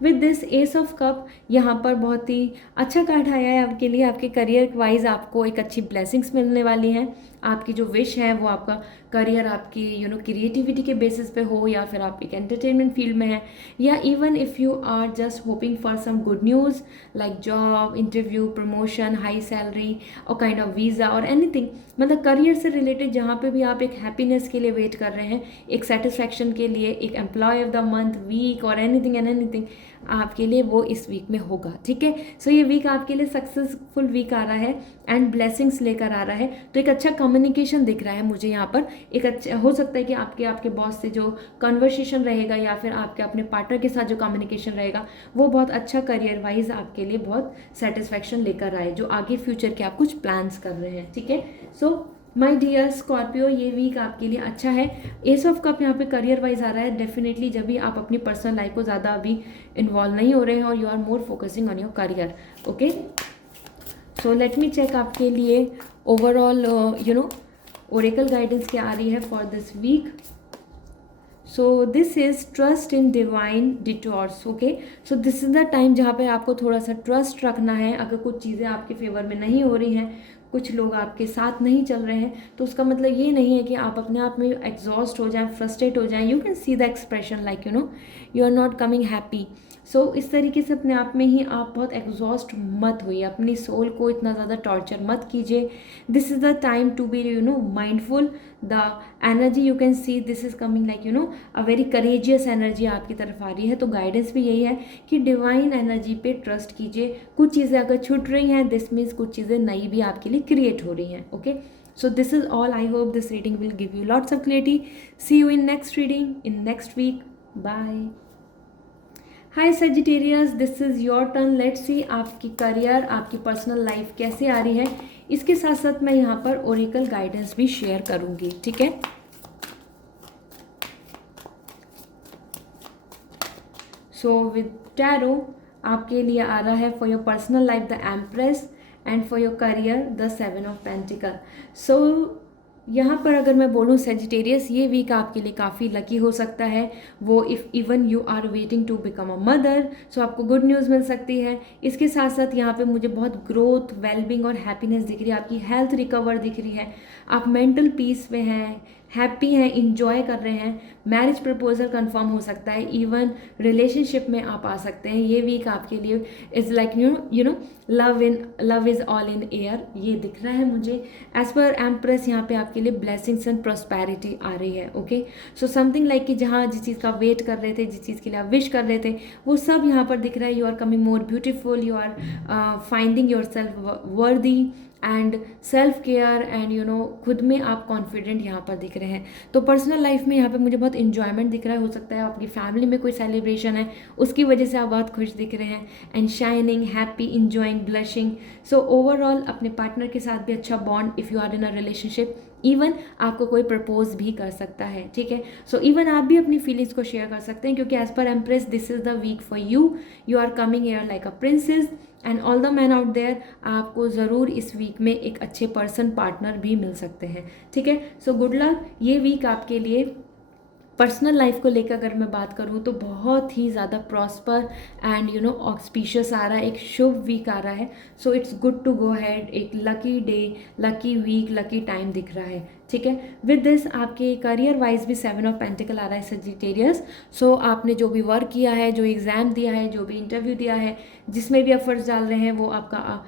With this S of cup यहाँ पर बहुत ही अच्छा कार्ड आया है आपके लिए। आपके करियर वाइज आपको एक अच्छी ब्लेसिंग्स मिलने वाली हैं। आपकी जो विश है वो आपका करियर आपकी क्रिएटिविटी के बेसिस पे हो, या फिर आप एक एंटरटेनमेंट फील्ड में हैं, या even if you are just hoping for some good news like job, interview, promotion, high salary और काइंड ऑफ वीज़ा और एनीथिंग, मतलब करियर से रिलेटेड जहाँ पे भी आप एक हैप्पीनेस के लिए वेट कर रहे हैं, एक सेटिस्फैक्शन के लिए, एक employee of the month, week और एनीथिंग एंड एनीथिंग आपके लिए वो इस वीक में होगा, ठीक है। सो ये वीक आपके लिए सक्सेसफुल वीक आ रहा है एंड ब्लेसिंग्स लेकर आ रहा है। तो एक अच्छा कम्युनिकेशन दिख रहा है मुझे यहाँ पर। एक अच्छा हो सकता है कि आपके बॉस से जो कन्वर्सेशन रहेगा या फिर आपके अपने पार्टनर के साथ जो कम्युनिकेशन रहेगा वो बहुत अच्छा करियर वाइज आपके लिए बहुत सेटिस्फैक्शन लेकर आए, जो आगे फ्यूचर के आप कुछ प्लान्स कर रहे हैं, ठीक है। सो माय डियर स्कॉर्पियो, ये वीक आपके लिए अच्छा है। एस ऑफ कप यहाँ पे करियर वाइज आ रहा है। डेफिनेटली जब भी आप अपनी पर्सनल लाइफ को ज़्यादा अभी इन्वॉल्व नहीं हो रहे हैं और you are more focusing on your career, okay. So let me check आपके लिए ओवरऑल ओरेकल गाइडेंस क्या आ रही है for this week. So this is trust in divine detours, okay. So this is the time जहाँ पे आपको थोड़ा सा ट्रस्ट रखना है। अगर कुछ चीज़ें आपके फेवर में नहीं हो रही हैं, कुछ लोग आपके साथ नहीं चल रहे हैं, तो उसका मतलब ये नहीं है कि आप अपने आप में एग्जॉस्ट हो जाएं, फ्रस्ट्रेट हो जाएं। You can see the expression like you are not coming happy. So इस तरीके से अपने आप में ही आप बहुत एग्जॉस्ट मत होइए, अपनी सोल को इतना ज़्यादा टॉर्चर मत कीजिए। This is the time to be mindful. The energy you can see this is coming like a very courageous energy आपकी तरफ आ रही है। तो गाइडेंस भी यही है कि डिवाइन एनर्जी पे ट्रस्ट कीजिए। कुछ चीज़ें अगर छूट रही हैं, दिस मीन्स कुछ चीज़ें नई भी आपके लिए क्रिएट हो रही हैं, okay. So this is all. I hope this reading will give you lots of clarity. See you in next reading in next week. Bye. Hi Sagittarius, this is your turn. Let's see आपकी career, आपकी personal life कैसे आ रही है। इसके साथ साथ मैं यहाँ पर ओरेकल गाइडेंस भी शेयर करूँगी, ठीक है। सो विद टैरो आपके लिए आ रहा है for your personal life the empress and for your career the 7 of pentacle. So यहाँ पर अगर मैं बोलूँ सेजिटेरियस, ये वीक आपके लिए काफ़ी लकी हो सकता है। वो if even you are waiting to become a mother, so आपको गुड न्यूज़ मिल सकती है। इसके साथ साथ यहाँ पे मुझे बहुत ग्रोथ, वेलबींग और हैप्पीनेस दिख रही है। आपकी हेल्थ रिकवर दिख रही है, आप मेंटल पीस में हैं, हैप्पी हैं, इंजॉय कर रहे हैं। मैरिज प्रपोजल कंफर्म हो सकता है, इवन रिलेशनशिप में आप आ सकते हैं। ये वीक आपके लिए is like you no love is all in air, ये दिख रहा है मुझे। एज पर एम्प्रेस यहाँ पे आपके लिए ब्लेसिंग्स एंड प्रॉस्पेरिटी आ रही है, ओके। सो समथिंग लाइक कि जहाँ जिस चीज़ का वेट कर रहे थे, जिस चीज़ के लिए आप विश कर रहे थे, वो सब यहाँ पर दिख रहा है। You are coming more beautiful, you are finding yourself worthy and self care and खुद में आप कॉन्फिडेंट यहाँ पर दिख रहे हैं। तो पर्सनल लाइफ में यहाँ पे मुझे बहुत इंजॉयमेंट दिख रहा है। हो सकता है आपकी फैमिली में कोई सेलिब्रेशन है, उसकी वजह से आप बहुत खुश दिख रहे हैं, and shining, happy, enjoying, blushing. So overall अपने पार्टनर के साथ भी अच्छा bond, if you are in a relationship, even आपको कोई प्रपोज भी कर सकता है, ठीक है। सो इवन आप भी अपनी फीलिंग्स को शेयर कर सकते हैं, क्योंकि as per empress this is the week for you. You are coming here like a princess and all the man out there, आपको ज़रूर इस वीक में एक अच्छे पर्सन, पार्टनर भी मिल सकते हैं, ठीक है। So good luck. ये वीक आपके लिए पर्सनल लाइफ को लेकर अगर मैं बात करूँ तो बहुत ही ज़्यादा प्रॉस्पर एंड ऑस्पिशियस आ रहा है, एक शुभ वीक आ रहा है। So it's good to go head, एक lucky day, lucky week, lucky time दिख रहा है, ठीक है। विद दिस आपके करियर वाइज भी 7 ऑफ पेंटिकल आ रहा है सजिटेरियस। सो आपने जो भी वर्क किया है, जो एग्ज़ाम दिया है, जो भी इंटरव्यू दिया है, जिसमें भी एफर्ट्स डाल रहे हैं, वो आपका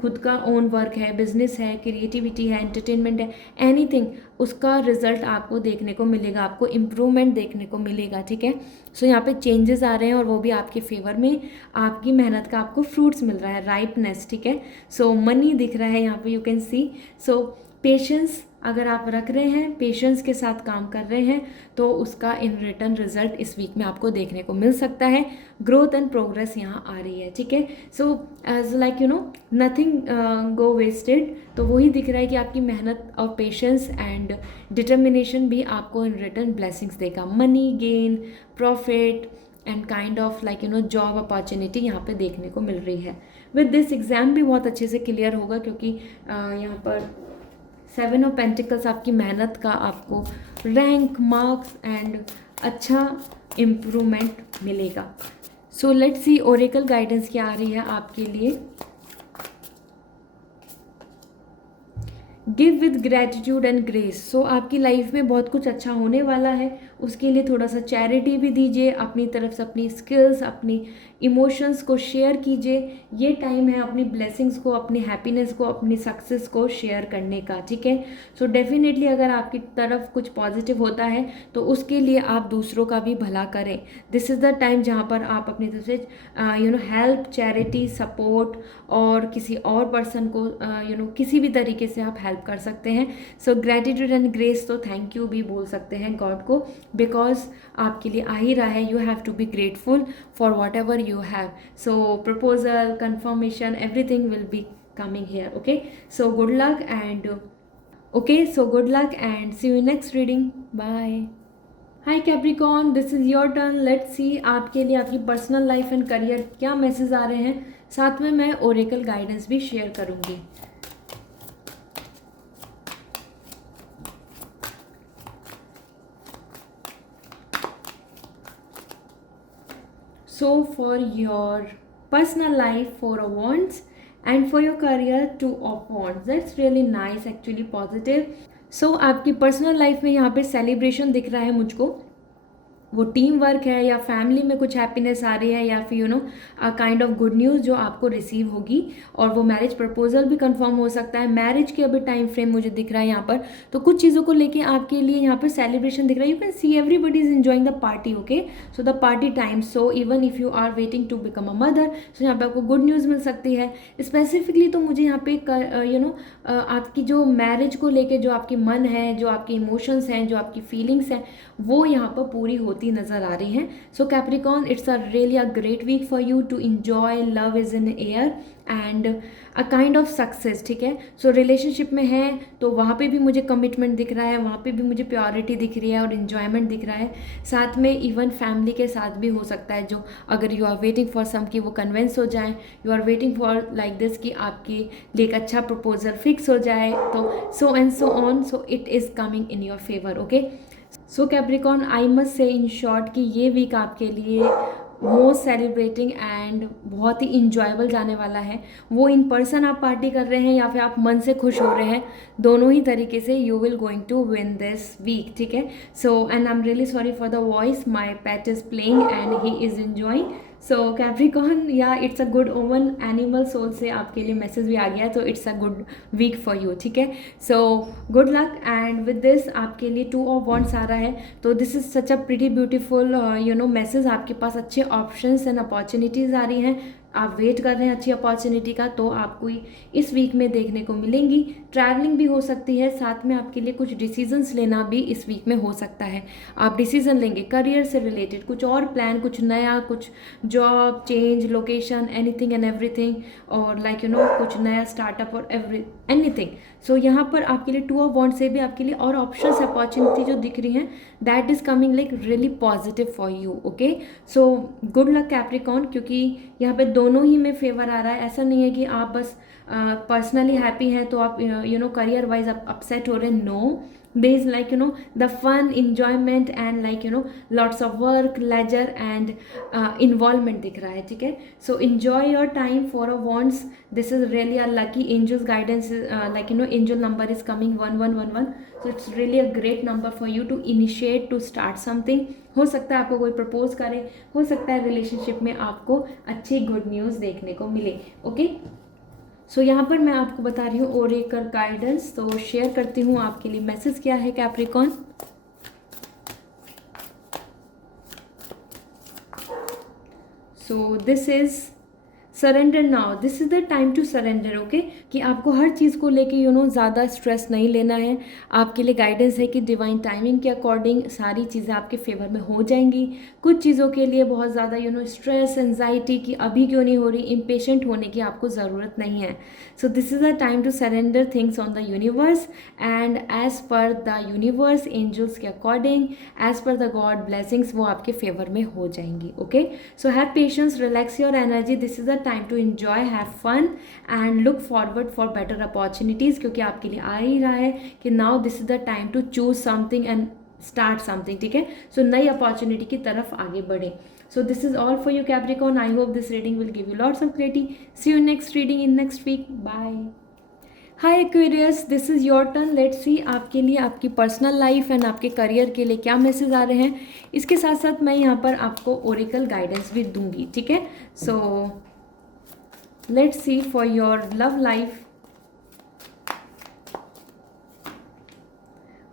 खुद का ओन वर्क है, बिजनेस है, क्रिएटिविटी है, एंटरटेनमेंट है, एनीथिंग, उसका रिजल्ट आपको देखने को मिलेगा, आपको इम्प्रूवमेंट देखने को मिलेगा, ठीक है। सो यहाँ पे चेंजेस आ रहे हैं और वो भी आपके फेवर में, आपकी मेहनत का आपको फ्रूट्स मिल रहा है, राइपनेस, ठीक है। सो मनी दिख रहा है यहाँ पे, you can C. So patience अगर आप रख रहे हैं, पेशेंस के साथ काम कर रहे हैं, तो उसका इन रिटर्न रिजल्ट इस वीक में आपको देखने को मिल सकता है। ग्रोथ एंड प्रोग्रेस यहाँ आ रही है, ठीक है। सो एज लाइक नथिंग गो वेस्टेड, तो वही दिख रहा है कि आपकी मेहनत और पेशेंस एंड डिटर्मिनेशन भी आपको इन रिटर्न ब्लेसिंग्स देगा। Money gain, profit and kind of like job opportunity यहाँ पे देखने को मिल रही है। विद दिस एग्ज़ाम भी बहुत अच्छे से क्लियर होगा, क्योंकि यहाँ पर 7 ऑफ पेंटिकल्स आपकी मेहनत का आपको रैंक, मार्क्स एंड अच्छा इम्प्रूवमेंट मिलेगा। So let's see oracle guidance क्या आ रही है आपके लिए। Give with gratitude and grace. So आपकी लाइफ में बहुत कुछ अच्छा होने वाला है, उसके लिए थोड़ा सा चैरिटी भी दीजिए, अपनी तरफ से अपनी स्किल्स, अपनी इमोशंस को शेयर कीजिए। ये टाइम है अपनी ब्लेसिंग्स को, अपनी हैप्पीनेस को, अपनी सक्सेस को शेयर करने का, ठीक है। सो डेफिनेटली अगर आपकी तरफ कुछ पॉजिटिव होता है तो उसके लिए आप दूसरों का भी भला करें। दिस इज़ द टाइम जहाँ पर आप अपनी तरफ से हेल्प, चैरिटी, सपोर्ट और किसी और पर्सन को किसी भी तरीके से आप हेल्प कर सकते हैं। सो ग्रेटिट्यूड एंड ग्रेस, तो थैंक यू भी बोल सकते हैं गॉड को, बिकॉज आपके लिए आ ही रहा है। You have to be grateful for whatever you have. So proposal, confirmation, everything will be coming here, okay? So good luck and see you in next reading. Bye. Hi Capricorn, this is your turn. Let's see आपके लिए आपकी personal life and career क्या message आ रहे हैं, साथ में मैं ओरेकल गाइडेंस भी शेयर करूंगी। So for your personal life, 4 of Wands, and for your career, 2 of Wands. That's really nice, actually positive. So आपकी पर्सनल लाइफ में यहाँ पे सेलिब्रेशन दिख रहा है मुझको, वो टीम वर्क है या फैमिली में कुछ हैप्पीनेस आ रही है, या फिर काइंड ऑफ गुड न्यूज़ जो आपको रिसीव होगी, और वो मैरिज प्रपोजल भी कंफर्म हो सकता है। मैरिज के अभी टाइम फ्रेम मुझे दिख रहा है यहाँ पर, तो कुछ चीज़ों को लेके आपके लिए यहाँ पर सेलिब्रेशन दिख रहा है। You can see everybody is enjoying the party, okay. So the party time, so even if you are waiting to become a mother, so यहाँ पर आपको गुड न्यूज़ मिल सकती है। स्पेसिफिकली तो मुझे यहाँ पे आपकी जो मैरिज को लेके जो आपकी मन है, जो आपके इमोशंस हैं, जो आपकी फीलिंग्स हैं, वो यहाँ पर पूरी होती नज़र आ रही हैं। So Capricorn, it's a really a great week for you to enjoy, love is in air and a kind of success, ठीक है। सो रिलेशनशिप में है तो वहाँ पे भी मुझे कमिटमेंट दिख रहा है, वहाँ पे भी मुझे प्योरिटी दिख रही है और इन्जॉयमेंट दिख रहा है। साथ में इवन फैमिली के साथ भी हो सकता है, जो अगर you are waiting for some कि वो कन्विंस हो जाए, you are waiting for like this कि आपके लिए एक अच्छा प्रपोजल फिक्स हो जाए, तो so and so on, so it is coming in your favour, okay. So Capricorn, I must say in short कि ये वीक आपके लिए मोस्ट सेलिब्रेटिंग एंड बहुत ही इंजॉयबल जाने वाला है। वो इन पर्सन आप पार्टी कर रहे हैं या फिर आप मन से खुश हो रहे हैं, दोनों ही तरीके से you will going to win this week, ठीक है। So and I am really sorry for the voice, my pet is playing and he is enjoying. So Capricorn, या it's a good omen, animal soul से आपके लिए message भी आ गया, तो it's a good week for you, ठीक है। So good luck and with this आपके लिए 2 ऑफ वॉन्ड्स आ रहा है, तो this is such a pretty beautiful message. आपके पास अच्छे ऑप्शंस एंड अपॉर्चुनिटीज़ आ रही हैं आप वेट कर रहे हैं अच्छी अपॉर्चुनिटी का, तो आपको इस वीक में देखने को मिलेंगी। ट्रैवलिंग भी हो सकती है, साथ में आपके लिए कुछ डिसीजंस लेना भी इस वीक में हो सकता है। आप डिसीजन लेंगे करियर से रिलेटेड, कुछ और प्लान, कुछ नया, कुछ job change, location, anything and everything, और लाइक कुछ नया स्टार्टअप और एनीथिंग। सो यहाँ पर आपके लिए 2 ऑफ वॉन्ड से भी आपके लिए और ऑप्शंस, अपॉर्चुनिटी जो दिख रही हैं, that is coming like really positive for you. Okay, so good luck Capricorn, क्योंकि यहाँ पे दोनों ही में फेवर आ रहा है। ऐसा नहीं है कि आप बस पर्सनली हैप्पी हैं तो आप करियर वाइज आप अपसेट हो रहे हैं। No, there is like the fun, enjoyment and like lots of work, leisure and involvement दिख रहा है। ठीक है, so enjoy your time for a once. This is really a lucky angels guidance, like angel number is coming 1111, so it's really a great number for you to initiate, to start something. हो सकता है आपको कोई propose करे, हो सकता है relationship में आपको अच्छी गुड न्यूज़ देखने को मिले। ओके, सो यहाँ पर मैं आपको बता रही हूँ ओरेकल गाइडेंस, तो शेयर करती हूँ आपके लिए मैसेज क्या है Capricorn. So this is surrender now, this is the time to surrender. Okay, कि आपको हर चीज़ को लेके ज़्यादा स्ट्रेस नहीं लेना है। आपके लिए गाइडेंस है कि डिवाइन टाइमिंग के अकॉर्डिंग सारी चीज़ें आपके फेवर में हो जाएंगी। कुछ चीज़ों के लिए बहुत ज़्यादा स्ट्रेस, एंजाइटी की अभी क्यों नहीं हो रही, इम्पेशेंट होने की आपको ज़रूरत नहीं है। So this is the time to surrender things on the universe, and as per the universe angels के according, as per the God blessings, वो आपके फेवर में हो जाएंगी। Okay, so have patience, relax your energy, this is the time to enjoy, have fun and look forward for better opportunities, क्योंकि आपके लिए आ ही रहा है कि now this is the time to choose something and start something. ठीक है, सो नई अपॉर्चुनिटी की तरफ आगे बढ़े। So this is all for you Capricorn. I hope this reading will give you lots of clarity. See you in next reading in next week. Bye. Hi Aquarius, this is your turn. Let's see आपके लिए आपकी personal life and आपके career के लिए क्या message आ रहे हैं। इसके साथ साथ मैं यहाँ पर आपको ओरेकल गाइडेंस भी दूंगी। ठीक है, so let's see for your love life.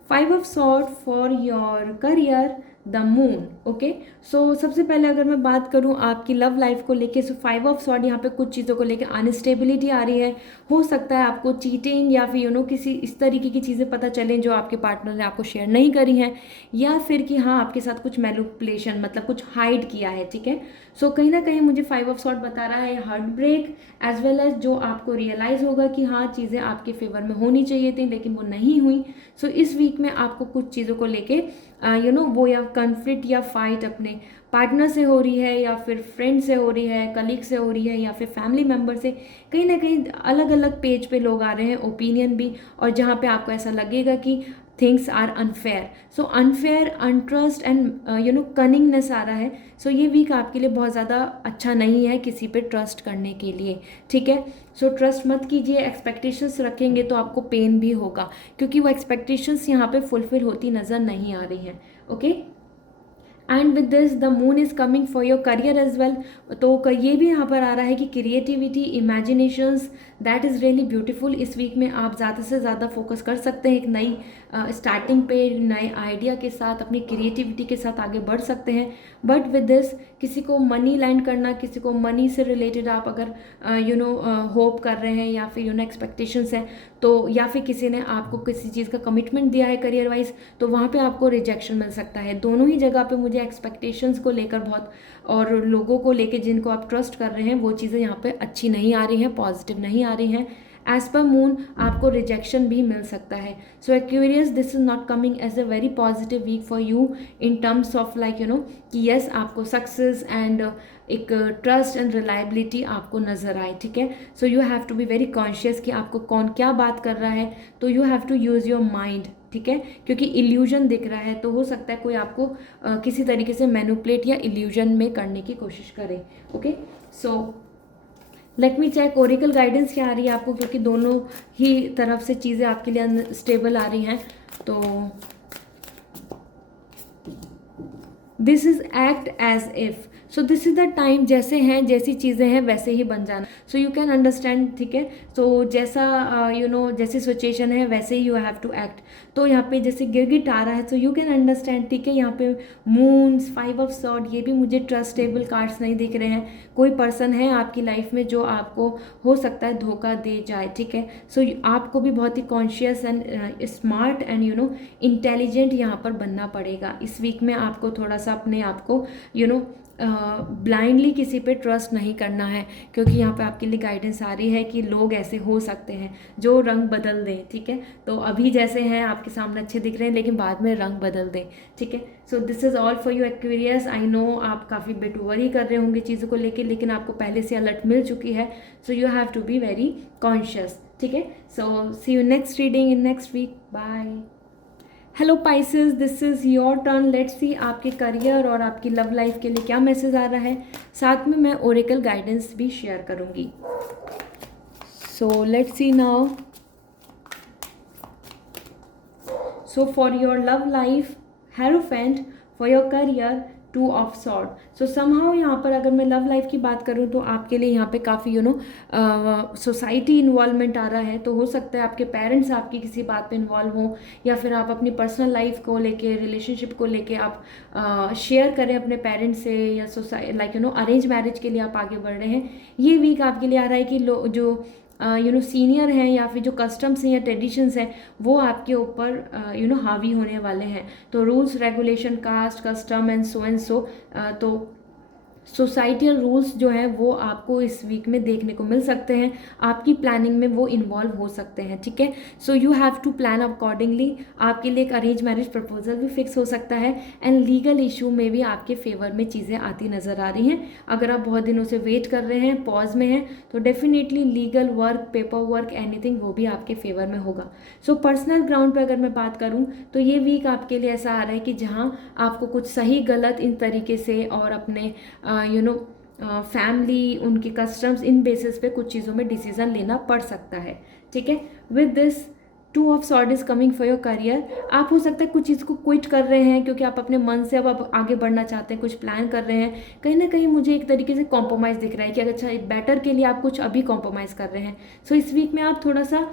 5 of Swords for your career, the moon. Okay, so सबसे पहले अगर मैं बात करूं आपकी लव लाइफ को लेके, सो 5 ऑफ सॉर्ड यहाँ पे कुछ चीज़ों को लेके अनस्टेबिलिटी आ रही है। हो सकता है आपको चीटिंग या फिर किसी इस तरीके की चीज़ें पता चलें जो आपके पार्टनर ने आपको शेयर नहीं करी हैं, या फिर कि हाँ आपके साथ कुछ मैनिपुलेशन, मतलब कुछ हाइड किया है। ठीक है, सो कहीं ना कहीं मुझे 5 ऑफ सॉर्ड बता रहा है heartbreak, as well as जो आपको रियलाइज़ होगा कि हाँ चीज़ें आपके फेवर में होनी चाहिए थी लेकिन वो नहीं हुई। सो इस वीक में आपको कुछ चीज़ों को लेके वो या कन्फ्लिक्ट या फाइट अपने पार्टनर से हो रही है, या फिर फ्रेंड से हो रही है, कलीग से हो रही है, या फिर फैमिली मेम्बर से। कहीं ना कहीं अलग अलग पेज पे लोग आ रहे हैं, ओपिनियन भी, और जहाँ पे आपको ऐसा लगेगा कि things are unfair. So unfair, untrust and cunningness आ रहा है। सो ये वीक आपके लिए बहुत ज़्यादा अच्छा नहीं है किसी पे ट्रस्ट करने के लिए। ठीक है, सो ट्रस्ट मत कीजिए। एक्सपेक्टेशंस रखेंगे तो आपको पेन भी होगा, क्योंकि वो एक्सपेक्टेशंस यहाँ पे फुलफिल होती नज़र नहीं आ रही हैं। Okay, and with this the moon is coming for your career as well. तो ये भी यहाँ पर आ रहा है कि creativity, imaginations, that is really beautiful. इस वीक में आप ज़्यादा से ज़्यादा फोकस कर सकते हैं एक नई स्टार्टिंग पे, नए आइडिया के साथ, अपनी क्रिएटिविटी के साथ आगे बढ़ सकते हैं। बट विद दिस किसी को मनी लैंड करना, किसी को मनी से रिलेटेड आप अगर होप कर रहे हैं, या फिर एक्सपेक्टेशंस हैं, तो या फिर किसी ने आपको किसी चीज़ का कमिटमेंट दिया है करियर वाइज, तो वहाँ पे आपको रिजेक्शन मिल सकता है। दोनों ही जगह पे मुझे एक्सपेक्टेशंस को लेकर बहुत, और लोगों को लेकर जिनको आप ट्रस्ट कर रहे हैं, वो चीज़ें यहाँ पे अच्छी नहीं आ रही हैं, पॉजिटिव नहीं आ रही हैं। एज पर मून आपको रिजेक्शन भी मिल सकता है। So Aquarius, this is not coming as a very positive week for you in terms of like कि येस आपको सक्सेस एंड एक ट्रस्ट एंड रिलायबिलिटी आपको नज़र आए। ठीक है, so you have to be very conscious कि आपको कौन क्या बात कर रहा है, तो you have to use your mind. ठीक है, क्योंकि इल्यूजन दिख रहा है, तो हो सकता है कोई आपको किसी तरीके से मैनिपुलेट या इल्यूजन में करने की कोशिश करे। Okay, so let me check oracle guidance क्या आ रही है आपको, क्योंकि दोनों ही तरफ से चीज़ें आपके लिए अनस्टेबल आ रही हैं। तो this is act as if, so this is the time, जैसे हैं जैसी चीज़ें हैं वैसे ही बन जाना। सो यू कैन अंडरस्टैंड, ठीक है। तो जैसा जैसी सिचुएशन है वैसे ही यू हैव टू एक्ट। तो यहाँ पे जैसे गिरगिट आ रहा है, सो यू कैन अंडरस्टैंड, ठीक है। यहाँ पे मून्स, 5 ऑफ सॉर्ड, ये भी मुझे ट्रस्टेबल कार्ड्स नहीं दिख रहे हैं। कोई पर्सन है आपकी लाइफ में जो आपको हो सकता है धोखा दे जाए, ठीक है। सो आपको भी बहुत ही conscious and smart and intelligent यहाँ पर बनना पड़ेगा। इस वीक में आपको थोड़ा सा अपने आप को ब्लाइंडली किसी पे ट्रस्ट नहीं करना है, क्योंकि यहाँ पे आपके लिए गाइडेंस आ रही है कि लोग ऐसे हो सकते हैं जो रंग बदल दें, ठीक है। तो अभी जैसे हैं आपके सामने अच्छे दिख रहे हैं, लेकिन बाद में रंग बदल दें, ठीक है। So this is all for you Aquarius. I know आप काफ़ी बिट वरी कर रहे होंगे चीज़ों को लेके, लेकिन आपको पहले से अलर्ट मिल चुकी है। So you have to be very conscious, ठीक है। So see you next reading in next week. Bye. Hello Pisces, this is your turn. Let's see आपके करियर और आपकी लव लाइफ के लिए क्या मैसेज आ रहा है। साथ में मैं ओरेकल गाइडेंस भी शेयर करूंगी। सो let's C now. So for your love life, hierophant. For your career, 2 of sword. So somehow यहाँ पर अगर मैं लव लाइफ की बात करूँ तो आपके लिए यहाँ पे काफ़ी सोसाइटी इन्वॉल्वमेंट आ रहा है। तो हो सकता है आपके पेरेंट्स आपकी किसी बात पे इन्वॉल्व हों, या फिर आप अपनी पर्सनल लाइफ को लेके, रिलेशनशिप को लेके आप शेयर करें अपने पेरेंट्स से, या अरेंज मैरिज के लिए आप आगे बढ़ रहे हैं। ये वीक आपके लिए आ रहा है कि जो सीनियर हैं या फिर जो कस्टम्स हैं या ट्रेडिशंस हैं वो आपके ऊपर हावी होने वाले हैं। तो rules, regulation, caste, custom and so तो सोसाइटियल रूल्स जो हैं वो आपको इस वीक में देखने को मिल सकते हैं। आपकी प्लानिंग में वो इन्वॉल्व हो सकते हैं, ठीक है। So you have to plan accordingly. आपके लिए एक अरेंज मैरिज प्रपोजल भी फिक्स हो सकता है, एंड लीगल इशू में भी आपके फेवर में चीज़ें आती नज़र आ रही हैं। अगर आप बहुत दिनों से वेट कर रहे हैं, पॉज में हैं, तो definitely legal work, paper work, anything वो भी आपके फेवर में होगा। सो पर्सनल ग्राउंड पर अगर मैं बात करूँ तो ये वीक आपके लिए ऐसा आ रहा है कि जहाँ आपको कुछ सही गलत इन तरीके से और अपने फैमिली, उनके कस्टम्स, इन बेसिस पे कुछ चीज़ों में डिसीजन लेना पड़ सकता है, ठीक है। With this 2 of sword is coming for your career. आप हो सकता है कुछ चीज़ को क्विट कर रहे हैं क्योंकि आप अपने मन से अब आप आगे बढ़ना चाहते हैं, कुछ प्लान कर रहे हैं। कहीं ना कहीं मुझे एक तरीके से कॉम्प्रोमाइज़ दिख रहा है कि अगर अच्छा बेटर के लिए आप कुछ अभी कॉम्प्रोमाइज़ कर रहे हैं। सो इस वीक में आप थोड़ा सा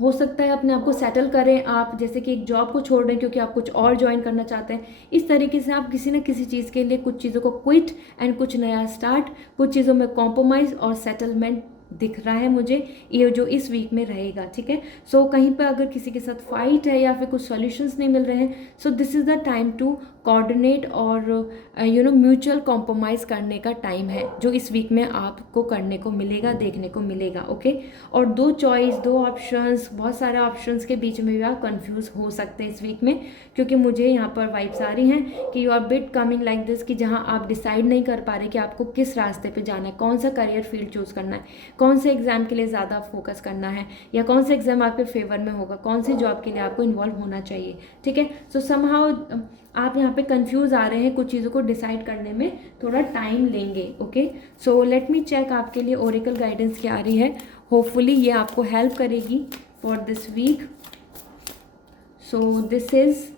हो सकता है अपने आप को सेटल करें। आप जैसे कि एक जॉब को छोड़ रहे हैं क्योंकि आप कुछ और ज्वाइन करना चाहते हैं। इस तरीके से आप किसी न किसी चीज़ के लिए कुछ चीज़ों को क्विट एंड कुछ नया स्टार्ट, कुछ चीज़ों में कॉम्प्रोमाइज़ और सेटलमेंट दिख रहा है मुझे, ये जो इस वीक में रहेगा, ठीक है। सो कहीं पर अगर किसी के साथ फाइट है या फिर कुछ सॉल्यूशंस नहीं मिल रहे हैं, so this is the time to coordinate और म्यूचुअल कॉम्प्रोमाइज़ करने का टाइम है, जो इस वीक में आपको करने को मिलेगा, देखने को मिलेगा, ओके। और 2 चॉइस, 2 ऑप्शंस, बहुत सारे ऑप्शंस के बीच में भी आप कंफ्यूज हो सकते हैं इस वीक में, क्योंकि मुझे यहाँ पर वाइब्स आ रही हैं कि you are bit coming like this, कि जहाँ आप डिसाइड नहीं कर पा रहे कि आपको किस रास्ते पे जाना है, कौन सा करियर फील्ड चूज़ करना है, कौन से एग्जाम के लिए ज़्यादा फोकस करना है, या कौन से एग्जाम आपके फेवर में होगा, कौन सी जॉब के लिए आपको इन्वॉल्व होना चाहिए, ठीक है। सो समहाउ आप यहाँ पे कंफ्यूज आ रहे हैं, कुछ चीज़ों को डिसाइड करने में थोड़ा टाइम लेंगे, okay. So let me check आपके लिए ओरेकल गाइडेंस क्या आ रही है। होपफुली ये आपको हेल्प करेगी for this week. So this is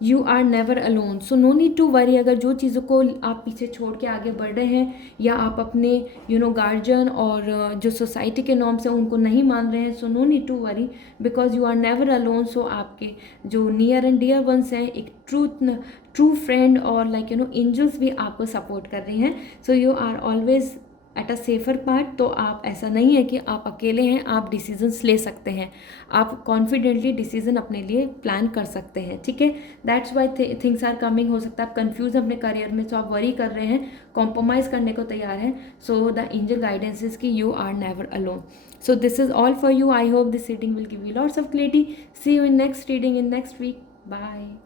you are never alone. So no need to worry. अगर जो चीज़ों को आप पीछे छोड़ के आगे बढ़ रहे हैं, या आप अपने गार्जियन और जो सोसाइटी के नॉर्म्स हैं उनको नहीं मान रहे हैं, so no need to worry, because you are never alone. So आपके जो नियर एंड डियर वंस हैं, एक ट्रू फ्रेंड और एंजल्स भी आपको सपोर्ट कर रही हैं। So you are always at a safer part. तो आप, ऐसा नहीं है कि आप अकेले हैं, आप डिसीजंस ले सकते हैं, आप कॉन्फिडेंटली डिसीजन अपने लिए प्लान कर सकते हैं, ठीक है। That's why things are coming. हो सकता है आप कंफ्यूज अपने करियर में, तो आप वरी कर रहे हैं, कॉम्प्रोमाइज़ करने को तैयार हैं। So the angel guidance is कि you are never alone. So this is all for you. I hope this reading will give you lots of clarity. See you in next reading in next week. Bye.